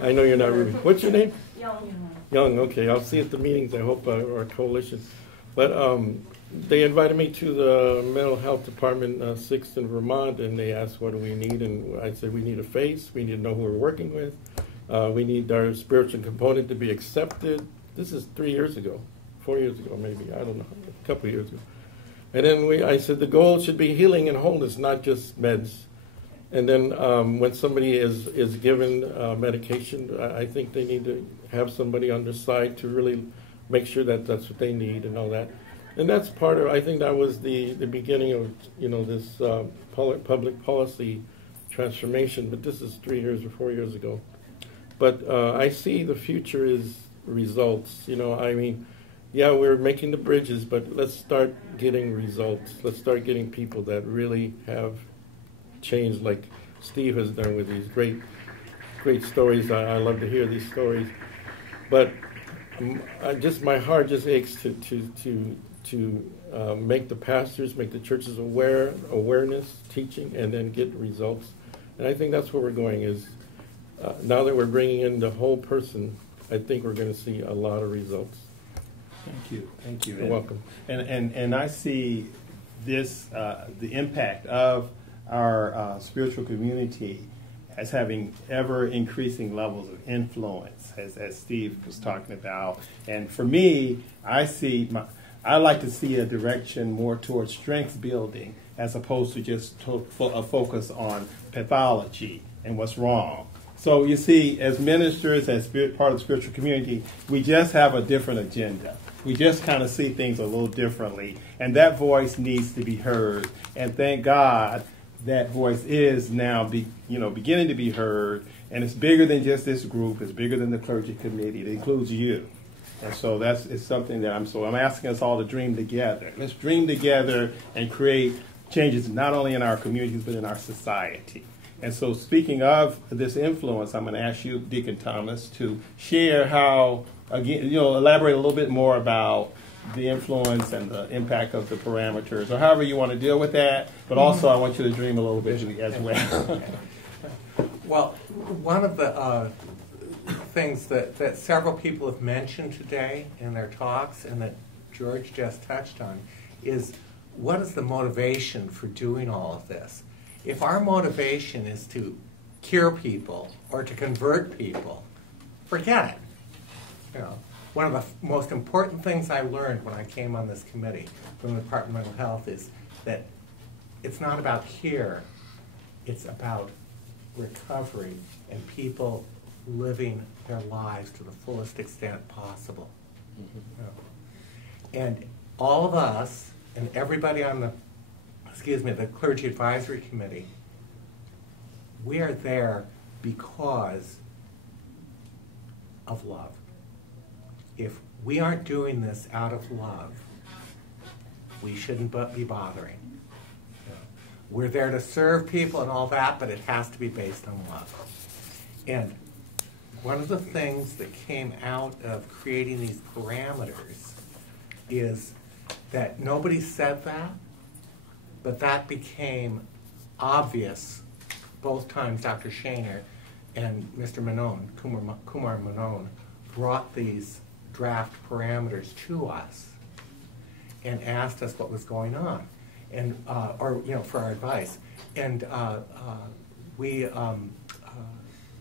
I know you're not Ruby. What's your name? Young, okay. I'll see you at the meetings, I hope, our coalition. But they invited me to the mental health department, 6th in Vermont, and they asked what do we need, and I said we need a face, we need to know who we're working with, we need our spiritual component to be accepted. This is 3 years ago, 4 years ago maybe, I don't know, a couple of years ago. And then I said the goal should be healing and wholeness, not just meds. And then when somebody is given medication, I think they need to have somebody on their side to really make sure that that's what they need and all that. And that's part of, I think that was the beginning of, this public policy transformation, but this is 3 years or 4 years ago. But I see the future is results, yeah, we're making the bridges, but let's start getting results. Let's start getting people that really have changed, like Steve has done with these great stories. I love to hear these stories. But my heart just aches to make the pastors, make the churches awareness, teaching, and then get results. And I think that's where we're going is, now that we're bringing in the whole person, I think we're going to see a lot of results. Thank you. You're welcome. And I see this, the impact of our spiritual community as having ever increasing levels of influence, as Steve was talking about. And for me, I like to see a direction more towards strength building as opposed to just a focus on pathology and what's wrong. So you see, as ministers, as part of the spiritual community, we just have a different agenda. We just kind of see things a little differently, and that voice needs to be heard. And thank God that voice is now beginning to be heard, and it's bigger than just this group. It's bigger than the clergy committee. It includes you. And so it's something that I'm asking us all to dream together. Let's dream together and create changes not only in our communities but in our society. And so speaking of this influence, I'm going to ask you, Deacon Thomas, to share how, again, elaborate a little bit more about the influence and the impact of the parameters, or however you want to deal with that. But also, I want you to dream a little bit as well. Well, one of the things that several people have mentioned today in their talks, and that George just touched on, is what is the motivation for doing all of this? If our motivation is to cure people or to convert people, forget it. One of the most important things I learned when I came on this committee from the Department of Mental Health is that it's not about cure, it's about recovery and people living their lives to the fullest extent possible. And all of us and everybody on the Clergy Advisory Committee, we are there because of love. If we aren't doing this out of love, we shouldn't be bothering. We're there to serve people and all that, but it has to be based on love. And one of the things that came out of creating these parameters is that nobody said that, but that became obvious both times Dr. Shaner and Mr. Manon, Kumar Manon, brought these draft parameters to us and asked us what was going on, and for our advice. And we,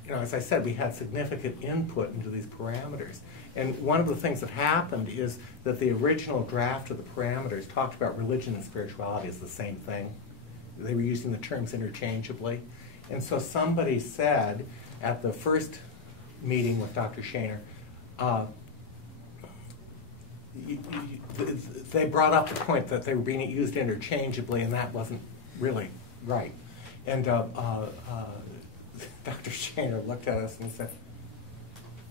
as I said, we had significant input into these parameters. And one of the things that happened is that the original draft of the parameters talked about religion and spirituality as the same thing. They were using the terms interchangeably. And so somebody said at the first meeting with Dr. Shaner, they brought up the point that they were being used interchangeably, and that wasn't really right. And Dr. Shaner looked at us and said,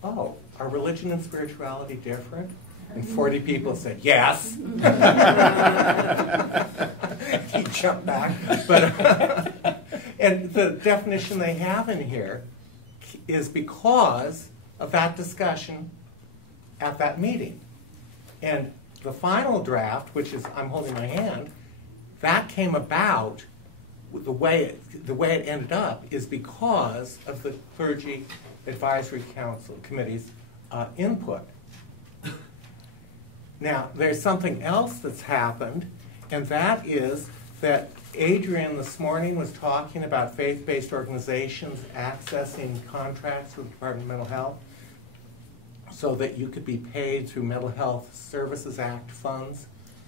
"Oh, are religion and spirituality different?" And 40 people said, "Yes." He jumped back. But and the definition they have in here is because of that discussion at that meeting. And the final draft, which is, I'm holding my hand, that came about, the way it ended up is because of the Clergy Advisory Council Committee's input. Now, there's something else that's happened, and that is that Adrian this morning was talking about faith-based organizations accessing contracts with the Department of Mental Health so that you could be paid through Mental Health Services Act funds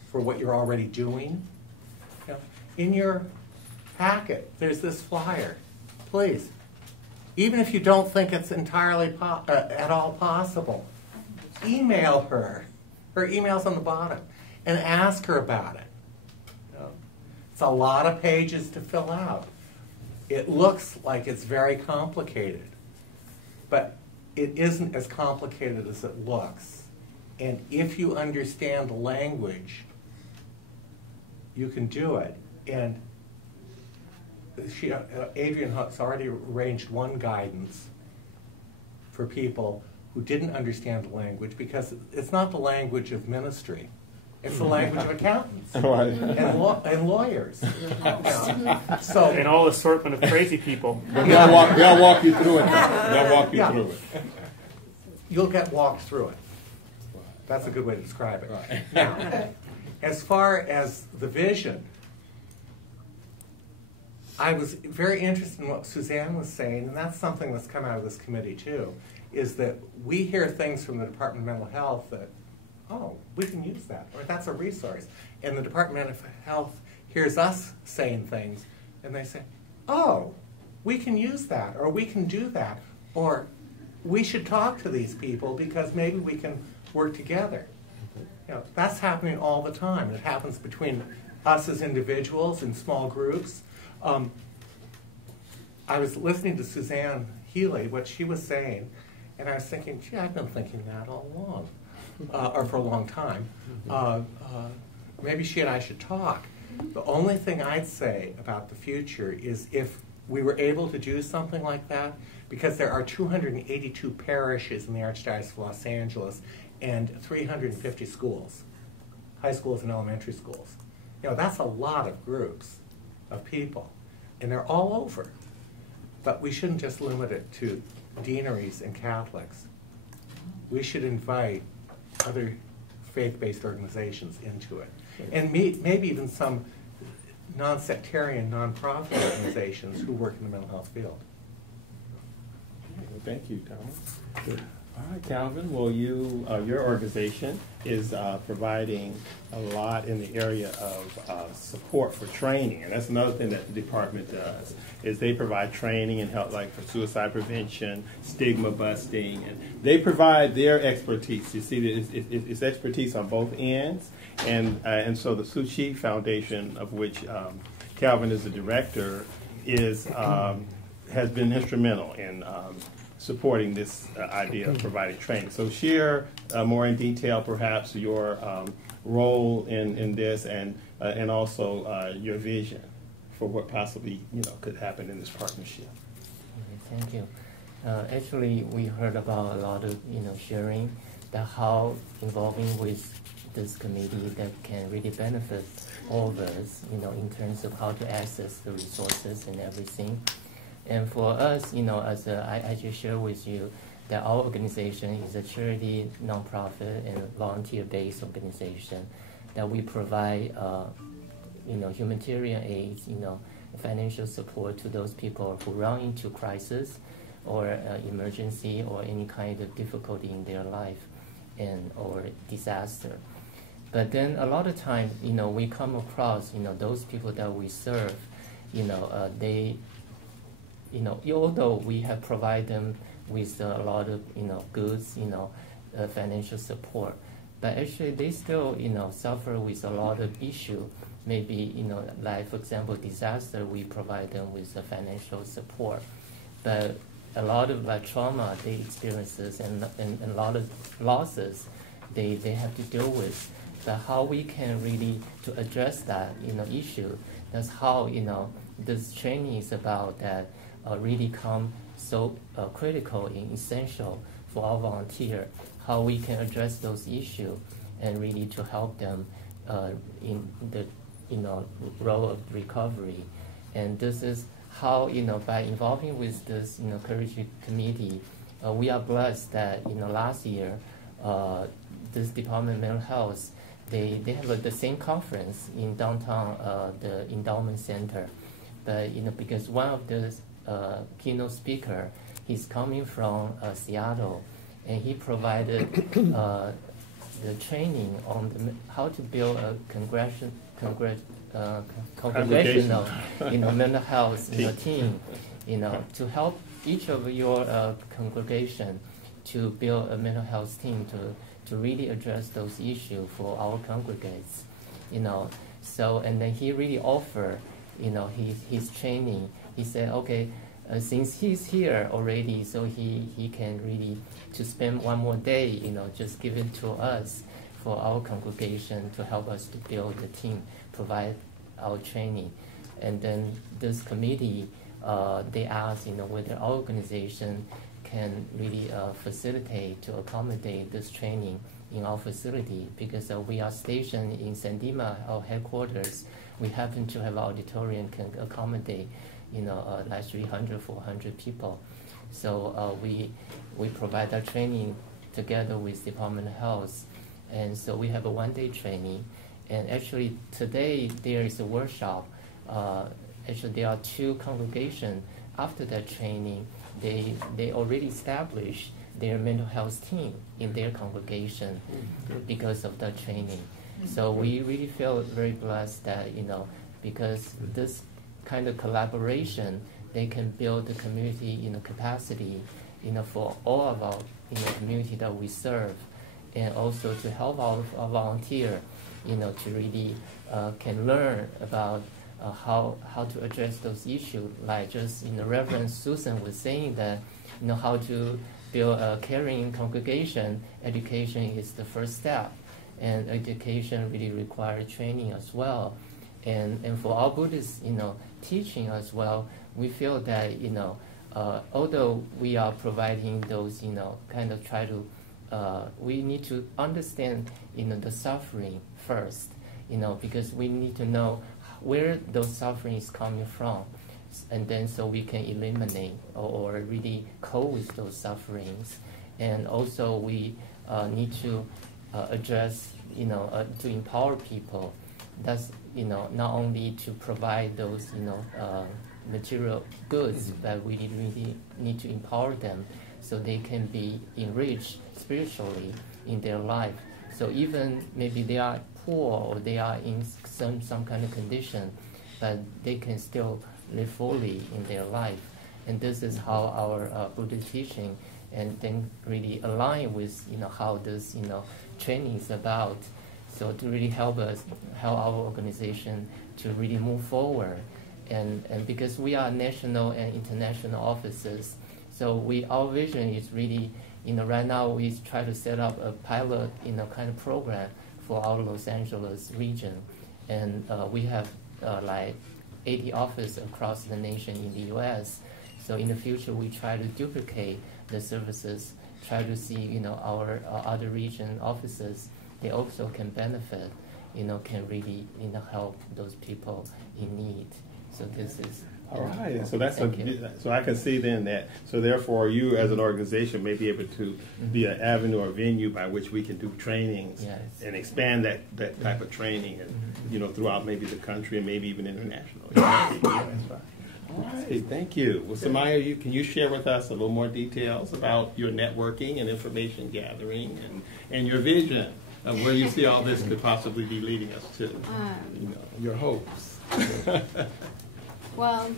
for what you're already doing. In your packet, there's this flyer. Please, even if you don't think it's entirely at all possible, email her. Her email's on the bottom, and ask her about it. It's a lot of pages to fill out. It looks like it's very complicated, but it isn't as complicated as it looks. And if you understand the language, you can do it. And Adrian has already arranged one guidance for people who didn't understand the language, because it's not the language of ministry. It's the language of accountants and lawyers. So, and all assortment of crazy people. But they'll walk you through it. They'll walk you through it. You'll get walked through it. That's a good way to describe it. Right. Now, as far as the vision, I was very interested in what Suzanne was saying, and that's something that's come out of this committee too, is that we hear things from the Department of Mental Health that, oh, we can use that, or that's a resource. And the Department of Health hears us saying things, and they say, oh, we can use that, or we can do that, or we should talk to these people because maybe we can work together. That's happening all the time. It happens between us as individuals in small groups. I was listening to Suzanne Healy, what she was saying, and I was thinking, gee, I've been thinking that all along, or for a long time. Maybe she and I should talk. The only thing I'd say about the future is if we were able to do something like that because there are 282 parishes in the Archdiocese of Los Angeles and 350 schools, high schools and elementary schools. You know, that's a lot of groups of people, and they're all over. But we shouldn't just limit it to deaneries and Catholics. We should invite other faith-based organizations into it. And maybe even some non-sectarian, non-profit organizations who work in the mental health field. Well, thank you, Thomas. All right, Calvin. Well, your organization is providing a lot in the area of support for training, and that's another thing that the department does. Is they provide training and help, like for suicide prevention, stigma busting, and they provide their expertise. You see, it's expertise on both ends, and so the Sue Chi Foundation, of which Calvin is the director, has been instrumental in supporting this idea of providing training. So share more in detail, perhaps, your role in this, and also your vision for what possibly could happen in this partnership. Okay, thank you. Actually, we heard about a lot of sharing that how involving with this committee that can really benefit all of us, in terms of how to access the resources and everything. And for us, as I just share with you that our organization is a charity, nonprofit, and volunteer-based organization that we provide, humanitarian aid, financial support to those people who run into crisis or emergency or any kind of difficulty in their life or disaster. But then a lot of times, we come across, those people that we serve, they although we have provided them with a lot of, goods, financial support, but actually they still, suffer with a lot of issue. Maybe, like, for example, disaster, we provide them with financial support. But a lot of trauma they experiences and a lot of losses they have to deal with. But how we can really to address that, issue, that's how, this training is about that. Really come so critical and essential for our volunteer, how we can address those issues and really to help them in the role of recovery. And this is how by involving with this Clergy committee, we are blessed that last year this Department of Mental Health they have the same conference in downtown the Endowment Center, but because one of the keynote speaker, he's coming from Seattle, and he provided the training on how to build a congregational mental health team, to help each of your congregation to build a mental health team to really address those issues for our congregates, So, and then he really offered, his training. He said, okay, since he's here already, so he can really to spend one more day, just give it to us for our congregation to help us to build the team, provide our training. And then this committee, they asked, whether our organization can really facilitate to accommodate this training in our facility, because we are stationed in San Dimas, our headquarters. We happen to have an auditorium can accommodate like 300, 400 people. So we provide that training together with Department of Health. And so we have a one-day training. And actually today there is a workshop. Actually there are two congregations. After that training, they already established their mental health team in their congregation because of that training. So we really feel very blessed that, because this kind of collaboration, they can build the community capacity, for all of our community that we serve, and also to help our volunteer, to really can learn about how to address those issues. Like just Reverend Suzanne was saying that how to build a caring congregation. Education is the first step, and education really requires training as well. And for our Buddhist, teaching as well, we feel that, although we are providing those, kind of try to, we need to understand, the suffering first, because we need to know where those suffering is coming from. And then so we can eliminate or really cope with those sufferings. And also we need to address, to empower people. That's, not only to provide those, material goods, but we really need to empower them so they can be enriched spiritually in their life. So even maybe they are poor or they are in some kind of condition, but they can still live fully in their life. And this is how our Buddhist teaching and then really align with how this training is about. So to really help our organization to really move forward, and because we are national and international offices, so our vision is really right now we try to set up a pilot kind of program for our Los Angeles region, and we have like 80 offices across the nation in the U.S. So in the future, we try to duplicate the services, try to see, our other region offices, they also can benefit, can really, help those people in need. So this is... All right, so so I can see then that, so therefore you as an organization may be able to be an avenue or venue by which we can do trainings and expand that type of training and, throughout maybe the country and maybe even international. That's fine. All right, thank you. Well, Sumaya, can you share with us a little more details about your networking and information gathering and your vision of where you see all this could possibly be leading us to, your hopes? Well,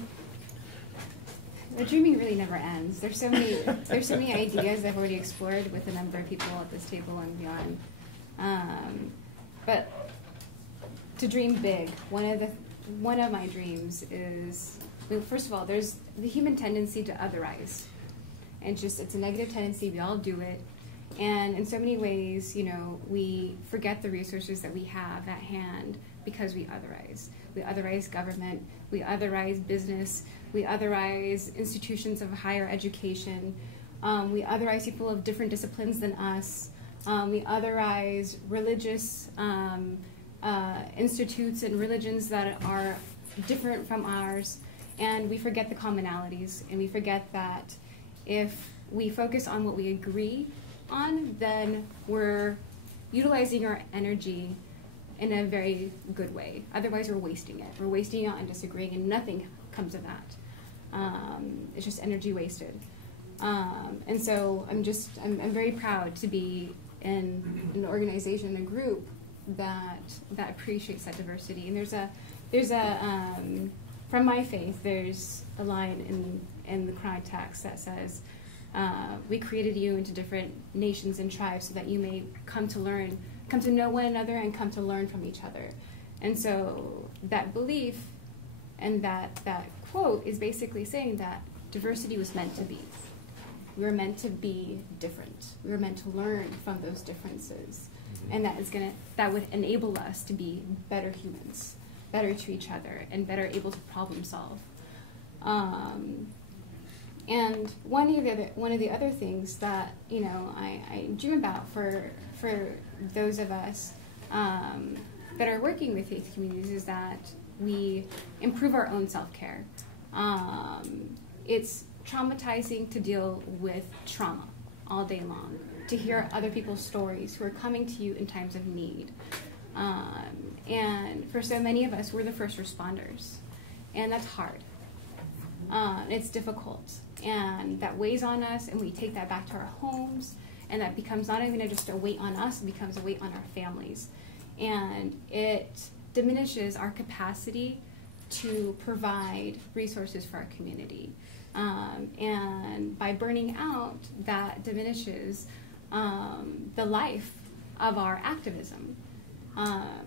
the dreaming really never ends. There's so many ideas I've already explored with a number of people at this table and beyond. But to dream big, one of my dreams is, first of all, there's the human tendency to otherize, and it's a negative tendency. We all do it, and in so many ways, we forget the resources that we have at hand because we otherize. We otherize government, we otherize business, we otherize institutions of higher education, we otherize people of different disciplines than us, we otherize religious institutes and religions that are different from ours, and we forget the commonalities, and we forget that if we focus on what we agree on, then we're utilizing our energy in a very good way. Otherwise, we're wasting it. We're wasting it on disagreeing, and nothing comes of that. It's just energy wasted. And so I'm very proud to be in an organization, a group that appreciates that diversity. And there's a from my faith, there's a line in the Quran text that says, "We created you into different nations and tribes so that you may come to know one another and come to learn from each other." And so that belief and that quote is basically saying that diversity was meant to be. We were meant to be different. We were meant to learn from those differences. And that would enable us to be better humans, better to each other, and better able to problem solve. And one of the other things that I dream about for those of us that are working with faith communities is that we improve our own self-care. It's traumatizing to deal with trauma all day long, to hear other people's stories who are coming to you in times of need. And for so many of us, we're the first responders, and that's hard. It's difficult, and that weighs on us, and we take that back to our homes, and that becomes not even just a weight on us, it becomes a weight on our families. And it diminishes our capacity to provide resources for our community. And by burning out, that diminishes the life of our activism.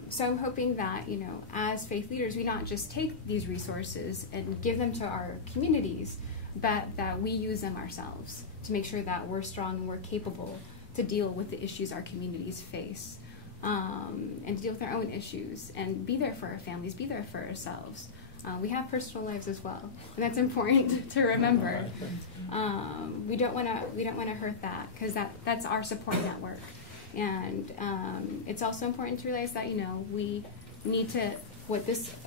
So I'm hoping that, as faith leaders, we not just take these resources and give them to our communities, but that we use them ourselves to make sure that we're strong and we're capable to deal with the issues our communities face. and to deal with our own issues and be there for our families, be there for ourselves. We have personal lives as well, and that's important to remember. We don't want to hurt that, because that's our support network. And it's also important to realize that we need to,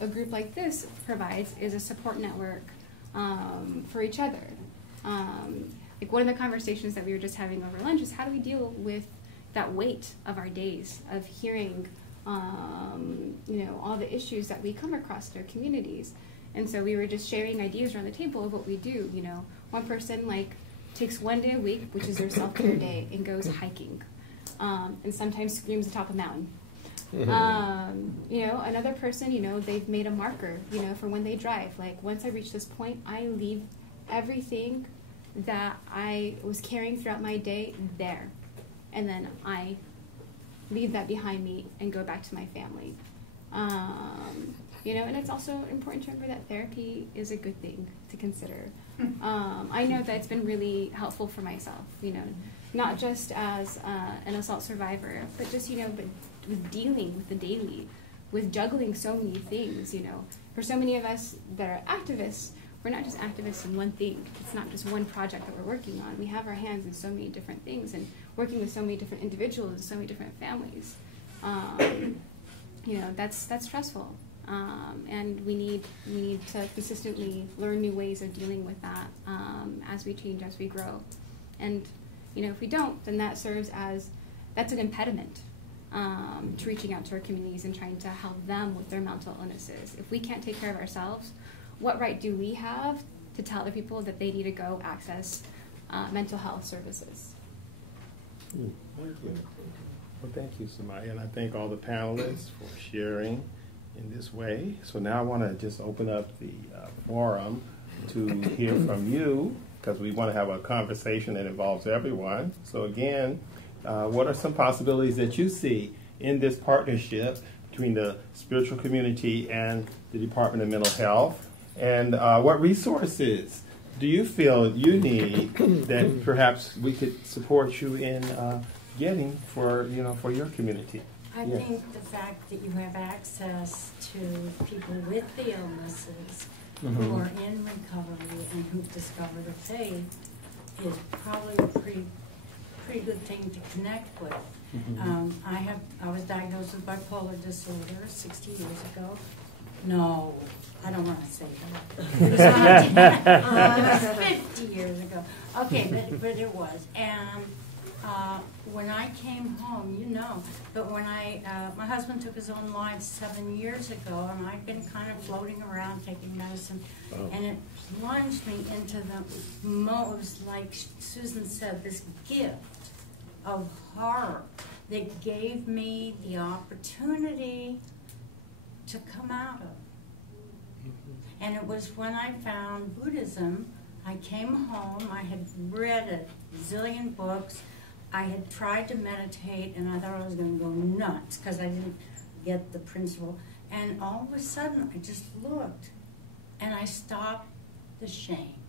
a group like this provides is a support network for each other. Like one of the conversations that we were just having over lunch is how do we deal with that weight of our days of hearing all the issues that we come across in our communities. And so we were just sharing ideas around the table of what we do. One person takes one day a week, which is their self-care day, and goes hiking, and sometimes screams atop a mountain. Another person, they've made a marker, for when they drive. Once I reach this point, I leave everything that I was carrying throughout my day there, and then I leave that behind me and go back to my family. And it's also important to remember that therapy is a good thing to consider. I know that it's been really helpful for myself, not just as an assault survivor, but just, with dealing with the daily, with juggling so many things, For so many of us that are activists, we're not just activists in one thing. It's not just one project that we're working on. We have our hands in so many different things and working with so many different individuals and so many different families. That's stressful. And we need to consistently learn new ways of dealing with that as we change, as we grow. And, if we don't, then that's an impediment to reaching out to our communities and trying to help them with their mental illnesses. If we can't take care of ourselves, what right do we have to tell other people that they need to go access mental health services? Thank you. Well, thank you, Sumaya, and I thank all the panelists for sharing in this way. So now I want to just open up the forum to hear from you, because we want to have a conversation that involves everyone. So again, what are some possibilities that you see in this partnership between the spiritual community and the Department of Mental Health? And what resources do you feel you need that perhaps we could support you in getting for your community? I think the fact that you have access to people with the illnesses who are in recovery and who've discovered a faith is probably a pretty good thing to connect with. I was diagnosed with bipolar disorder 60 years ago. No, I don't want to say that. It was 50 years ago. Okay, but it was. And when I came home, but when my husband took his own life 7 years ago, and I'd been kind of floating around taking medicine, and it plunged me into the most, like Susan said, this gift of horror that gave me the opportunity to come out of. And it was when I found Buddhism, I came home, I had read a zillion books, I had tried to meditate, and I thought I was going to go nuts because I didn't get the principle. And all of a sudden, I just looked, and I stopped the shame.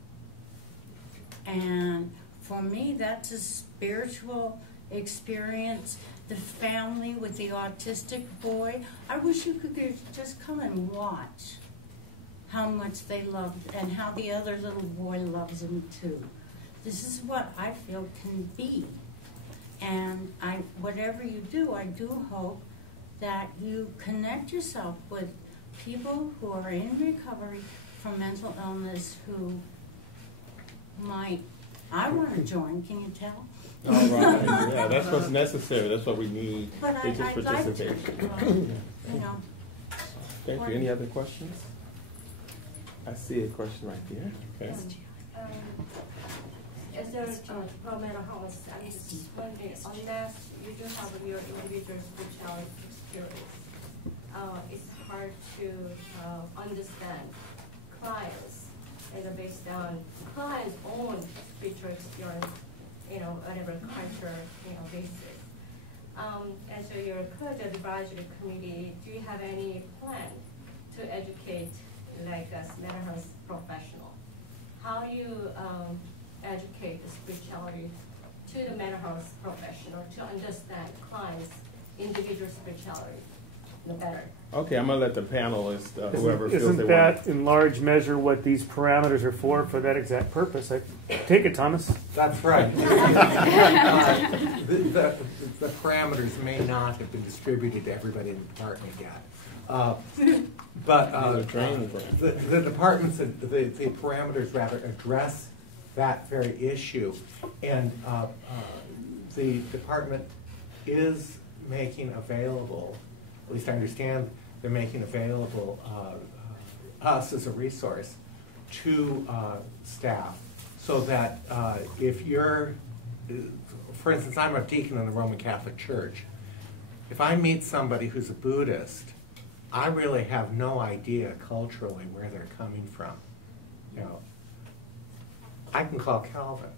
And for me, that's a spiritual experience. The family with the autistic boy, I wish you could just come and watch how much they love and how the other little boy loves him too. This is what I feel can be. And whatever you do, I do hope that you connect yourself with people who are in recovery from mental illness who I want to join, can you tell? All right, yeah, that's what's necessary. That's what we need. But It's just I'd like participation. to, Thank you. Any other questions? I see a question right there. Okay. As a mental health, I'm just wondering, unless you do have your individual spirituality experience, it's hard to understand clients and based on clients' own spiritual experience, whatever culture, basis. And so your current advisory committee, do you have any plan to educate, like as mental health professional? How do you educate the spirituality to the mental health professional to understand clients' individual spirituality, the better. Okay, I'm gonna let the panelists, whoever feels Isn't they that want. in large measure what these parameters are for that exact purpose? Take it, Thomas. That's right. The parameters may not have been distributed to everybody in the department yet. But the departments, the parameters rather address that very issue. And the department is making available, at least I understand they're making available us as a resource to staff, so that if you're, for instance, I'm a deacon in the Roman Catholic Church. If I meet somebody who's a Buddhist, I really have no idea culturally where they're coming from. You know, I can call Calvin,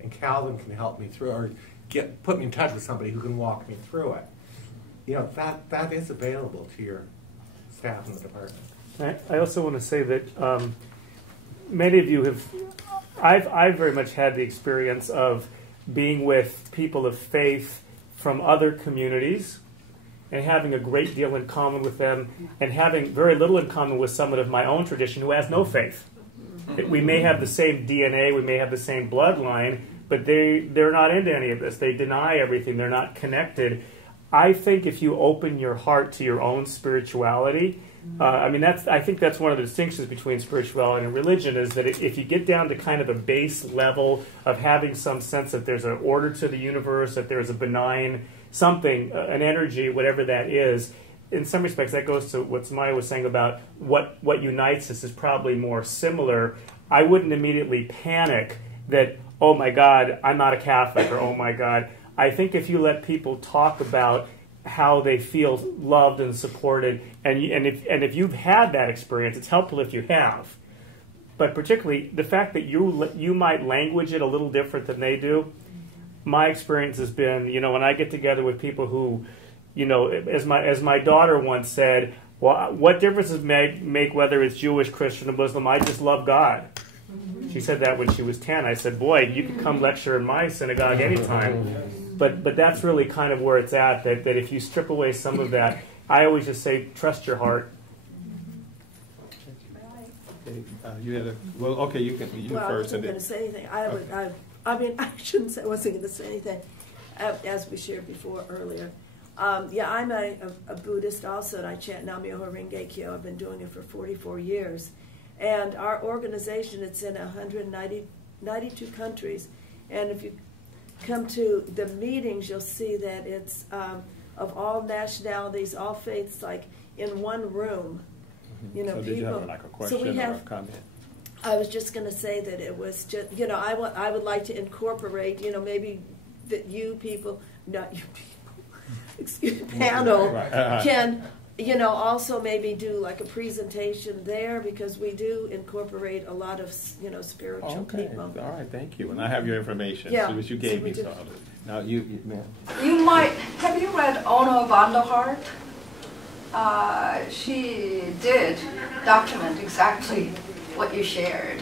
and Calvin can help me through, or put me in touch with somebody who can walk me through it. You know, that is available to your staff in the department. I also want to say that many of you have, I've very much had the experience of being with people of faith from other communities and having a great deal in common with them, and having very little in common with someone of my own tradition who has no faith. We may have the same DNA, we may have the same bloodline, but they're not into any of this. They deny everything. They're not connected. I think if you open your heart to your own spirituality, I think that's one of the distinctions between spirituality and religion, is that if you get down to kind of the base level of having some sense that there's an order to the universe, that there's a benign something, an energy, whatever that is, in some respects that goes to what Sumaya was saying about what unites us is probably more similar. I wouldn't immediately panic that, oh my God, I'm not a Catholic, or oh my God. I think if you let people talk about how they feel loved and supported, and if you've had that experience, it's helpful if you have. But particularly the fact that you might language it a little different than they do. My experience has been, when I get together with people who, as my daughter once said, well, what difference does it make whether it's Jewish, Christian, or Muslim? I just love God. She said that when she was 10. I said, boy, you could come lecture in my synagogue anytime. But that's really kind of where it's at, that if you strip away some of that, I always just say, trust your heart. Okay, you had you can Well, first. I wasn't going to say anything. I shouldn't say, I wasn't going to say anything, as we shared before earlier. I'm a Buddhist also, and I chant Nam-myoho Renge Kyo. I've been doing it for 44 years. And our organization, it's in 192 countries. And if you come to the meetings, you'll see that it's of all nationalities, all faiths, like in one room. So people. did you have like a question or a comment? I was just going to say that it was just, I would like to incorporate, maybe that you people, not you people, excuse me, panel, can, also maybe do like a presentation there, because we do incorporate a lot of, spiritual people. All right, thank you. And I have your information. Yeah. So you gave me some. Now ma'am. Have you read Ono van der Hart? She did document exactly what you shared,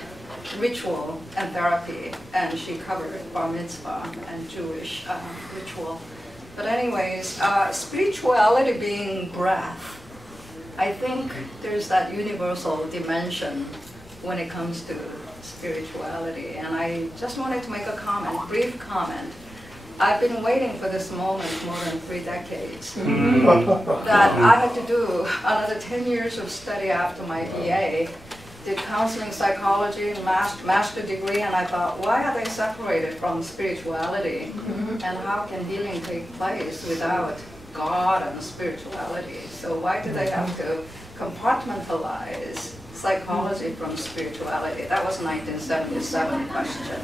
ritual and therapy, and she covered bar mitzvah and Jewish ritual. But anyways, spirituality being breath, I think there's that universal dimension when it comes to spirituality. And I just wanted to make a comment, brief comment. I've been waiting for this moment more than 3 decades. That I had to do another 10 years of study after my BA, did counseling psychology and master degree, and I thought, why are they separated from spirituality? And how can healing take place without God and spirituality? So why do they have to compartmentalize psychology from spirituality? That was a 1977 question.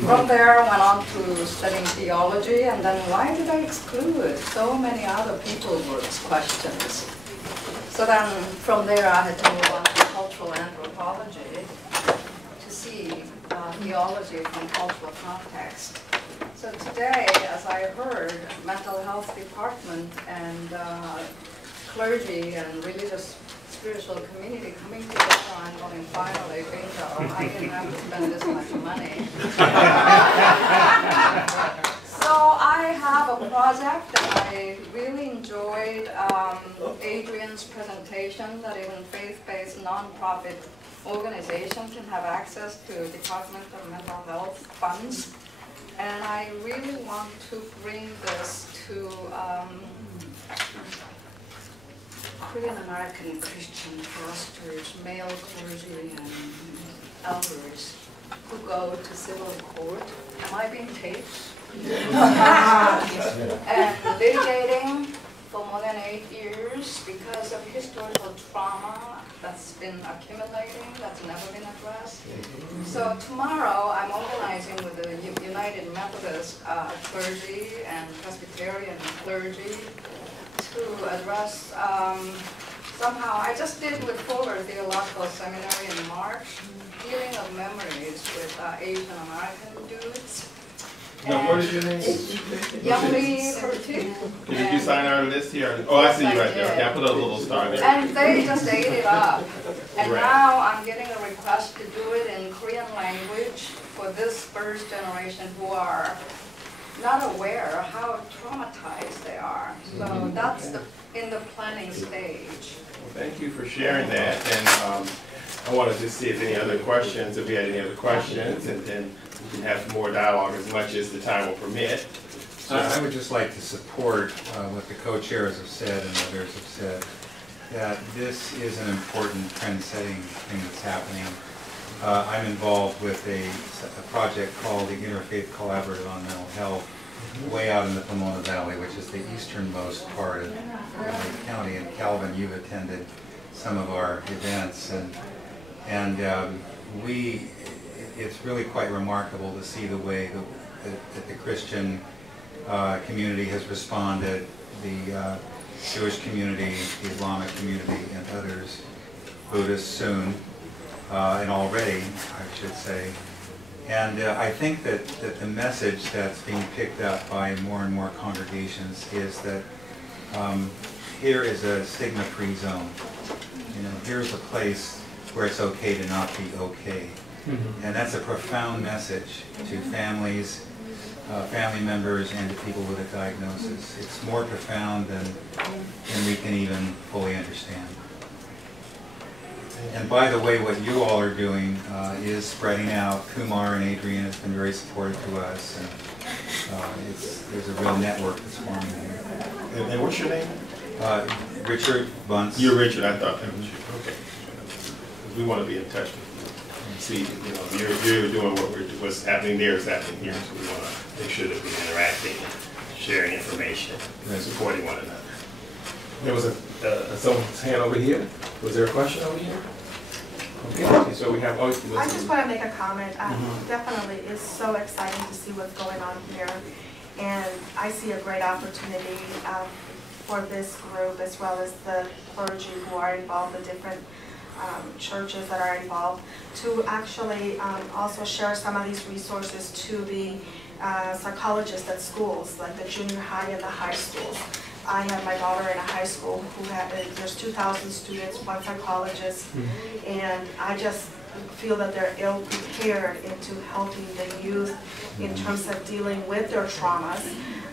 From there, I went on to studying theology, and then why did I exclude so many other people groups' questions? So then, from there, I had to move on to cultural anthropology to see theology from cultural context. So today, as I heard, mental health department and clergy and religious spiritual community coming together, I'm going, finally, bingo, I didn't have to spend this much money. So I have a project that I really enjoyed, Adrian's presentation, that even faith-based nonprofit organizations can have access to Department of Mental Health funds. And I really want to bring this to Korean American Christian pastors, male clergy, and elders who go to civil court. Am I being taped? And litigating for more than 8 years because of historical trauma that's been accumulating, that's never been addressed. So tomorrow I'm organizing with the United Methodist clergy and Presbyterian clergy to address somehow, I just did with Fuller Theological Seminary in March, healing of memories with Asian American dudes. Now, what is your name? Youngly Curtis. Did you sign our list here? Oh, I see you right there. Okay, I put a little star there. And they just ate it up. And Right. now I'm getting a request to do it in Korean language for this first generation who are not aware how traumatized they are. So that's in the planning stage. Well, thank you for sharing that. And I wanted to see if any other questions, if we had any other questions, and then we can have more dialogue as much as the time will permit. I would just like to support what the co-chairs have said and others have said, that this is an important trend-setting thing that's happening. I'm involved with a project called the Interfaith Collaborative on Mental Health, way out in the Pomona Valley, which is the easternmost part of the county. And Calvin, you've attended some of our events, and it's really quite remarkable to see the way that the Christian community has responded, the Jewish community, the Islamic community, and others, Buddhists soon, and already, I should say. And I think that the message that's being picked up by more and more congregations is that here is a stigma-free zone. You know, here's a place where it's okay to not be okay. Mm-hmm. And that's a profound message to families, family members, and to people with a diagnosis. It's more profound than we can even fully understand. And by the way, what you all are doing is spreading out. Kumar and Adrian has been very supportive to us, and there's a real network that's forming here. And what's your name? Richard Bunce. You're Richard, I thought that was you. Okay. We want to be in touch with you. See, you know, you're doing what's happening there is happening here, so we want to make sure that we're interacting and sharing information and supporting one another. There was someone's hand over here. Was there a question over here? Okay, so we have. Oh, I just want to make a comment. Definitely, it's so exciting to see what's going on here, and I see a great opportunity for this group as well as the clergy who are involved, the different churches that are involved, to actually also share some of these resources to the psychologists at schools, like the junior high and the high schools. I have my daughter in a high school who there's 2,000 students, one psychologist, and I just feel that they're ill-prepared into helping the youth in terms of dealing with their traumas.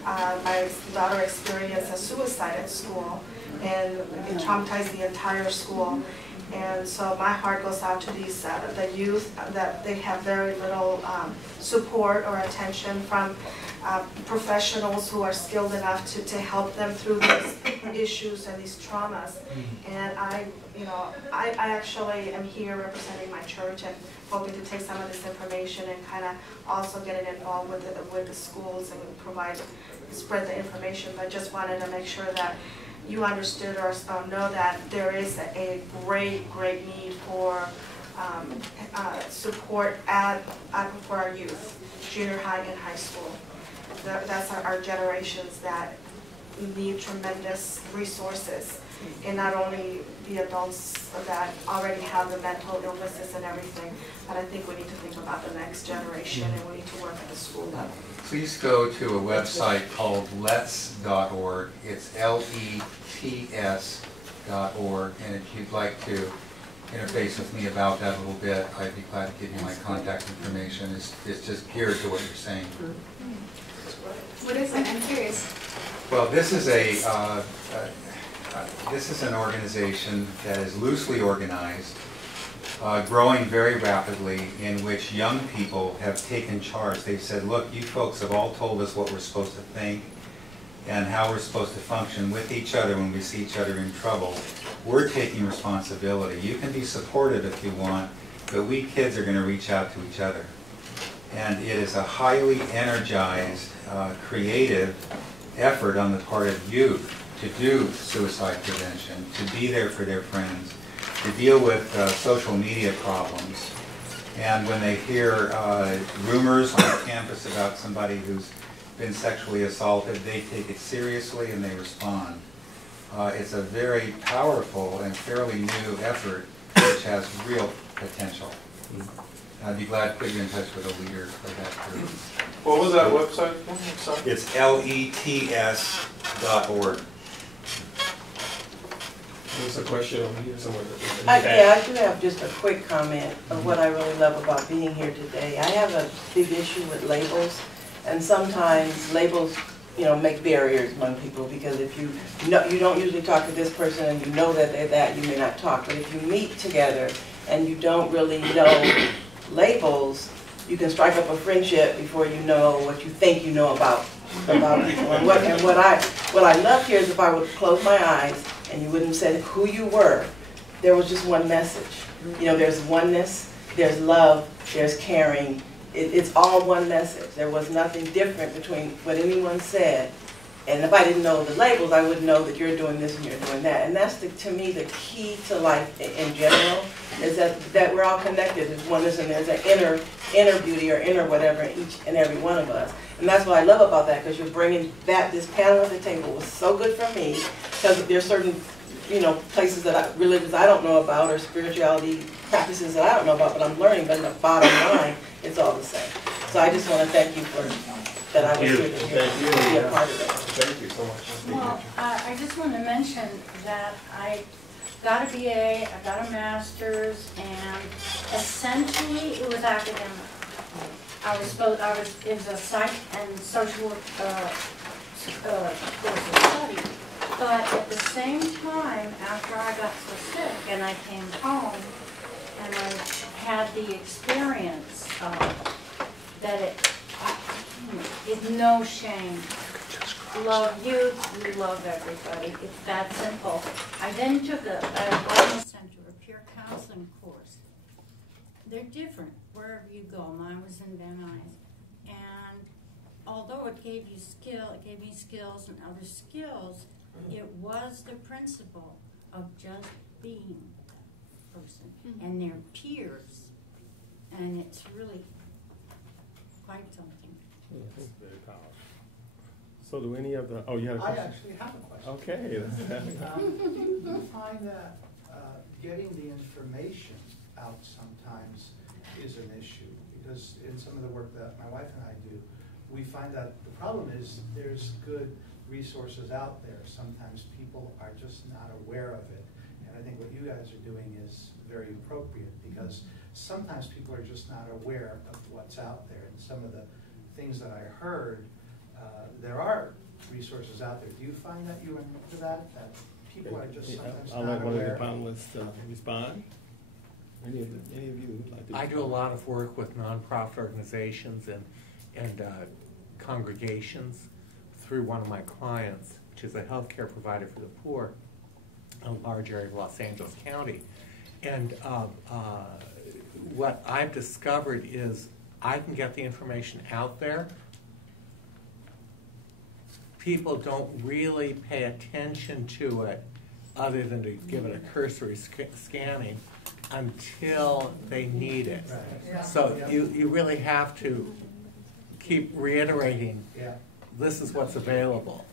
My daughter experienced a suicide at school, and it traumatized the entire school. And so my heart goes out to these the youth that they have very little support or attention from professionals who are skilled enough to help them through these issues and these traumas. And I actually am here representing my church and hoping to take some of this information and kind of also get it involved with the schools and spread the information. But just wanted to make sure that you understood or know that there is a great need for support for our youth, junior high and high school. That's our generations that need tremendous resources, and not only the adults that already have the mental illnesses and everything, but I think we need to think about the next generation, and we need to work at the school level. Please go to a website called lets.org. It's LETS.org, and if you'd like to interface with me about that a little bit, I'd be glad to give you my contact information. It's just geared to what you're saying. What is it? I'm curious. Well, this is an organization that is loosely organized, growing very rapidly, in which young people have taken charge. They've said, look, you folks have all told us what we're supposed to think and how we're supposed to function with each other when we see each other in trouble. We're taking responsibility. You can be supportive if you want, but we kids are going to reach out to each other. And it is a highly energized, creative effort on the part of youth to do suicide prevention, to be there for their friends, to deal with social media problems. And when they hear rumors on campus about somebody who's been sexually assaulted, they take it seriously and they respond. It's a very powerful and fairly new effort which has real potential. I'd be glad to put you in touch with a leader of that group. What was that website? It's lets.org. There's a question over here somewhere. Yeah, I do have just a quick comment of what I really love about being here today. I have a big issue with labels, and sometimes labels, make barriers among people, because if you don't usually talk to this person and you know that they're that, you may not talk. But if you meet together and you don't really know labels, you can strike up a friendship before you know what you think you know about people. And what I love here is if I would close my eyes and you wouldn't say who you were, there was just one message. There's oneness, there's love, there's caring. It's all one message. There was nothing different between what anyone said. And if I didn't know the labels, I wouldn't know that you're doing this and you're doing that. And that's, to me, the key to life in general, is that we're all connected. There's oneness and there's an inner beauty or inner whatever in each and every one of us. And that's what I love about that, because you're bringing this panel at the table was so good for me, because there's certain, places religions I don't know about, or spirituality practices that I don't know about, but I'm learning. But in the bottom line, it's all the same. So I just want to thank you for that. I was here to be a part of it. Thank you so much. Well, I just want to mention that I got a BA, I got a master's, and essentially it was academic. It was a psych and social course of study. But at the same time, after I got so sick and I came home and I had the experience that it's no shame. Love youth, we love everybody. It's that simple. I then took a wellness center, a peer counseling course. They're different wherever you go. Mine was in Van Nuys. And although it gave me skills and other skills, it was the principle of just being a person and their peers. And it's really quite something. It's very powerful. So do any of the, you had a question? I actually have a question. Okay. Do you find that getting the information out sometimes is an issue? Because in some of the work that my wife and I do, we find that the problem is there's good resources out there. Sometimes people are just not aware of it. And I think what you guys are doing is very appropriate, because sometimes people are just not aware of what's out there. And some of the things that I heard, there are resources out there. Do you find that you run into that people are just sometimes I'll not let one of aware? the panelists respond. Any of you would like to I do a lot of work with nonprofit organizations and congregations through one of my clients, which is a healthcare provider for the poor in a large area of Los Angeles County. And what I've discovered is I can get the information out there. People don't really pay attention to it other than to give it a cursory scanning until they need it. Right. So you really have to keep reiterating, this is what's available.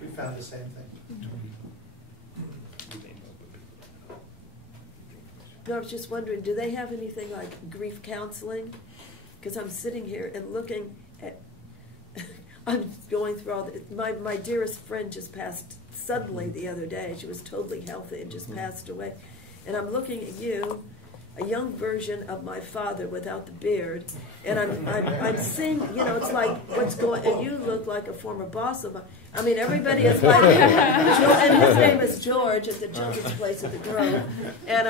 We found the same thing. I was just wondering, do they have anything like grief counseling? Because I'm sitting here and looking at, I'm going through all the, my dearest friend just passed suddenly the other day. She was totally healthy and just passed away. And I'm looking at you, a young version of my father without the beard, and I'm seeing, you know, it's like what's going. And you look like a former boss of mine. I mean, everybody is like, and his name is George at the children's place at the Grove, and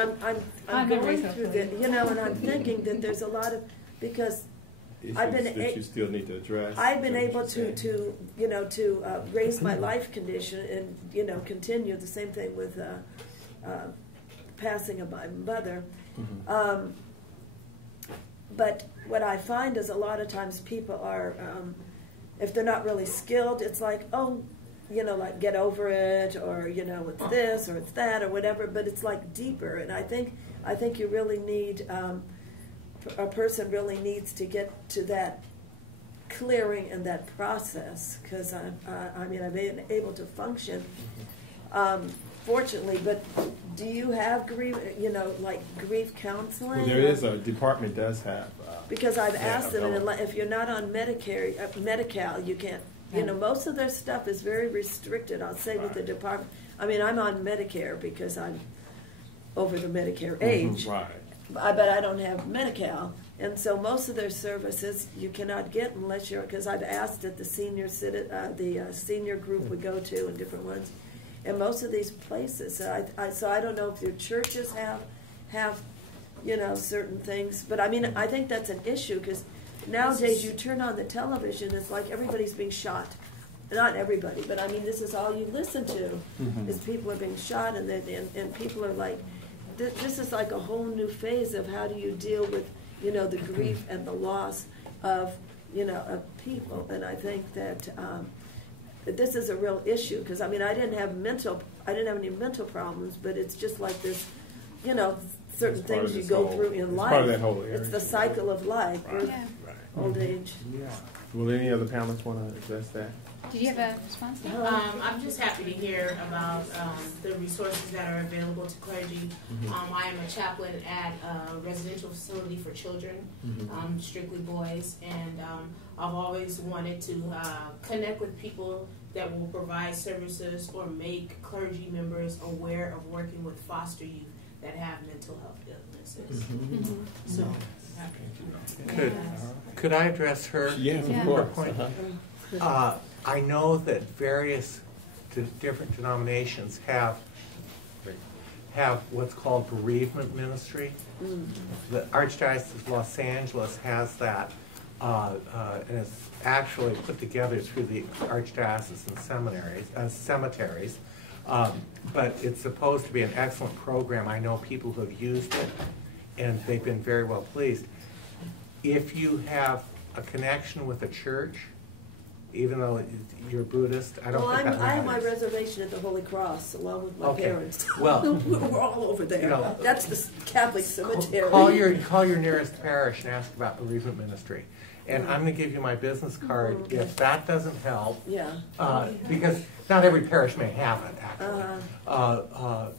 I'm going through the, you know, and I'm thinking that there's a lot of, because I've been that you still need to address. I've been able to you know, to raise my life condition and, you know, continue the same thing with passing of my mother. But what I find is a lot of times people are, if they're not really skilled, it's like, oh, you know, like get over it, or, you know, it's this or it's that or whatever. But it's like deeper, and I think you really need, a person really needs to get to that clearing and that process, because I mean, I've been able to function. Fortunately, but do you have grief, you know, like grief counseling? Well, there is a department does have. Because I've asked them, and if you're not on Medicare, Medi-Cal, you can't, you know, most of their stuff is very restricted, I'll say, with the department. I mean, I'm on Medicare because I'm over the Medicare age. Right. But I don't have Medi-Cal. And so most of their services you cannot get unless you're, because I've asked at the senior senior group we go to and different ones. And most of these places, so I don't know if your churches have, you know, certain things. But I mean, I think that's an issue, because nowadays you turn on the television, it's like everybody's being shot. Not everybody, but I mean, this is all you listen to, is people are being shot, and people are like, this is like a whole new phase of how do you deal with, you know, the grief and the loss of, you know, of people. And I think that this is a real issue, because I mean, I didn't have any mental problems, but it's just like this, you know, certain things you go through in life. Part of that whole area. It's the cycle of life, old age. Yeah. Will any other panelists want to address that? Did you have a response? I'm just happy to hear about the resources that are available to clergy. I am a chaplain at a residential facility for children, strictly boys, and I've always wanted to connect with people that will provide services or make clergy members aware of working with foster youth that have mental health illnesses. So, could I address her? Yes, of course. I know that various different denominations have what's called bereavement ministry. The Archdiocese of Los Angeles has that, and it's actually put together through the archdiocesan cemeteries. But it's supposed to be an excellent program. I know people who have used it, and they've been very well pleased. If you have a connection with a church, even though you're Buddhist, I don't think that matters. I have my reservation at the Holy Cross, along with my parents. Well, we're all over there. You know, that's the Catholic cemetery. Call your nearest parish and ask about bereavement ministry. And I'm going to give you my business card if that doesn't help. Yeah. Because not every parish may have it, actually.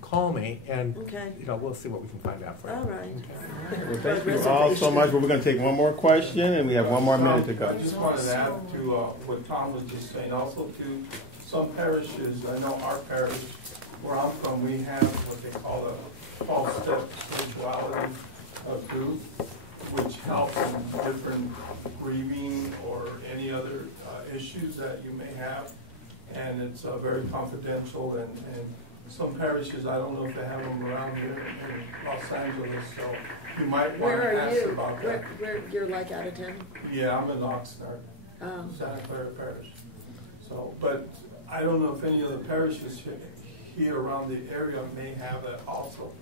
Call me, and you know, we'll see what we can find out for you. All right. Okay. Well, thank you all so much. But we're going to take one more question, and we have one more minute to go. I just wanted to add to what Tom was just saying, also to some parishes. I know our parish, where I'm from, we have what they call a 12-step spirituality group, which helps in different grieving or any other issues that you may have. And it's very confidential, and some parishes, I don't know if they have them around here in Los Angeles, so you might want to ask about that. Where you're like out of town? Yeah, I'm in Oxnard, Santa Clara Parish. So, but I don't know if any of the parishes here around the area may have that also.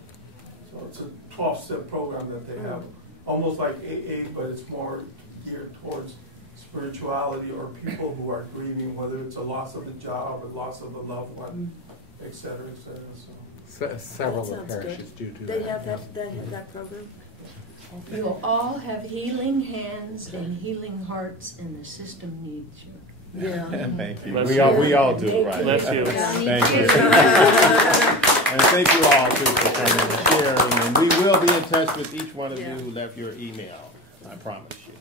So it's a 12-step program that they have, almost like AA, but it's more geared towards spirituality or people who are grieving, whether it's a loss of a job or loss of a loved one, et cetera, et cetera. So several of the parishes do that. They have that program? You all have healing hands and healing hearts, and the system needs you. Yeah. Thank you. We all do, right? Bless you. Thank you. And thank you all too for coming and sharing. And we will be in touch with each one of you who left your email. I promise you.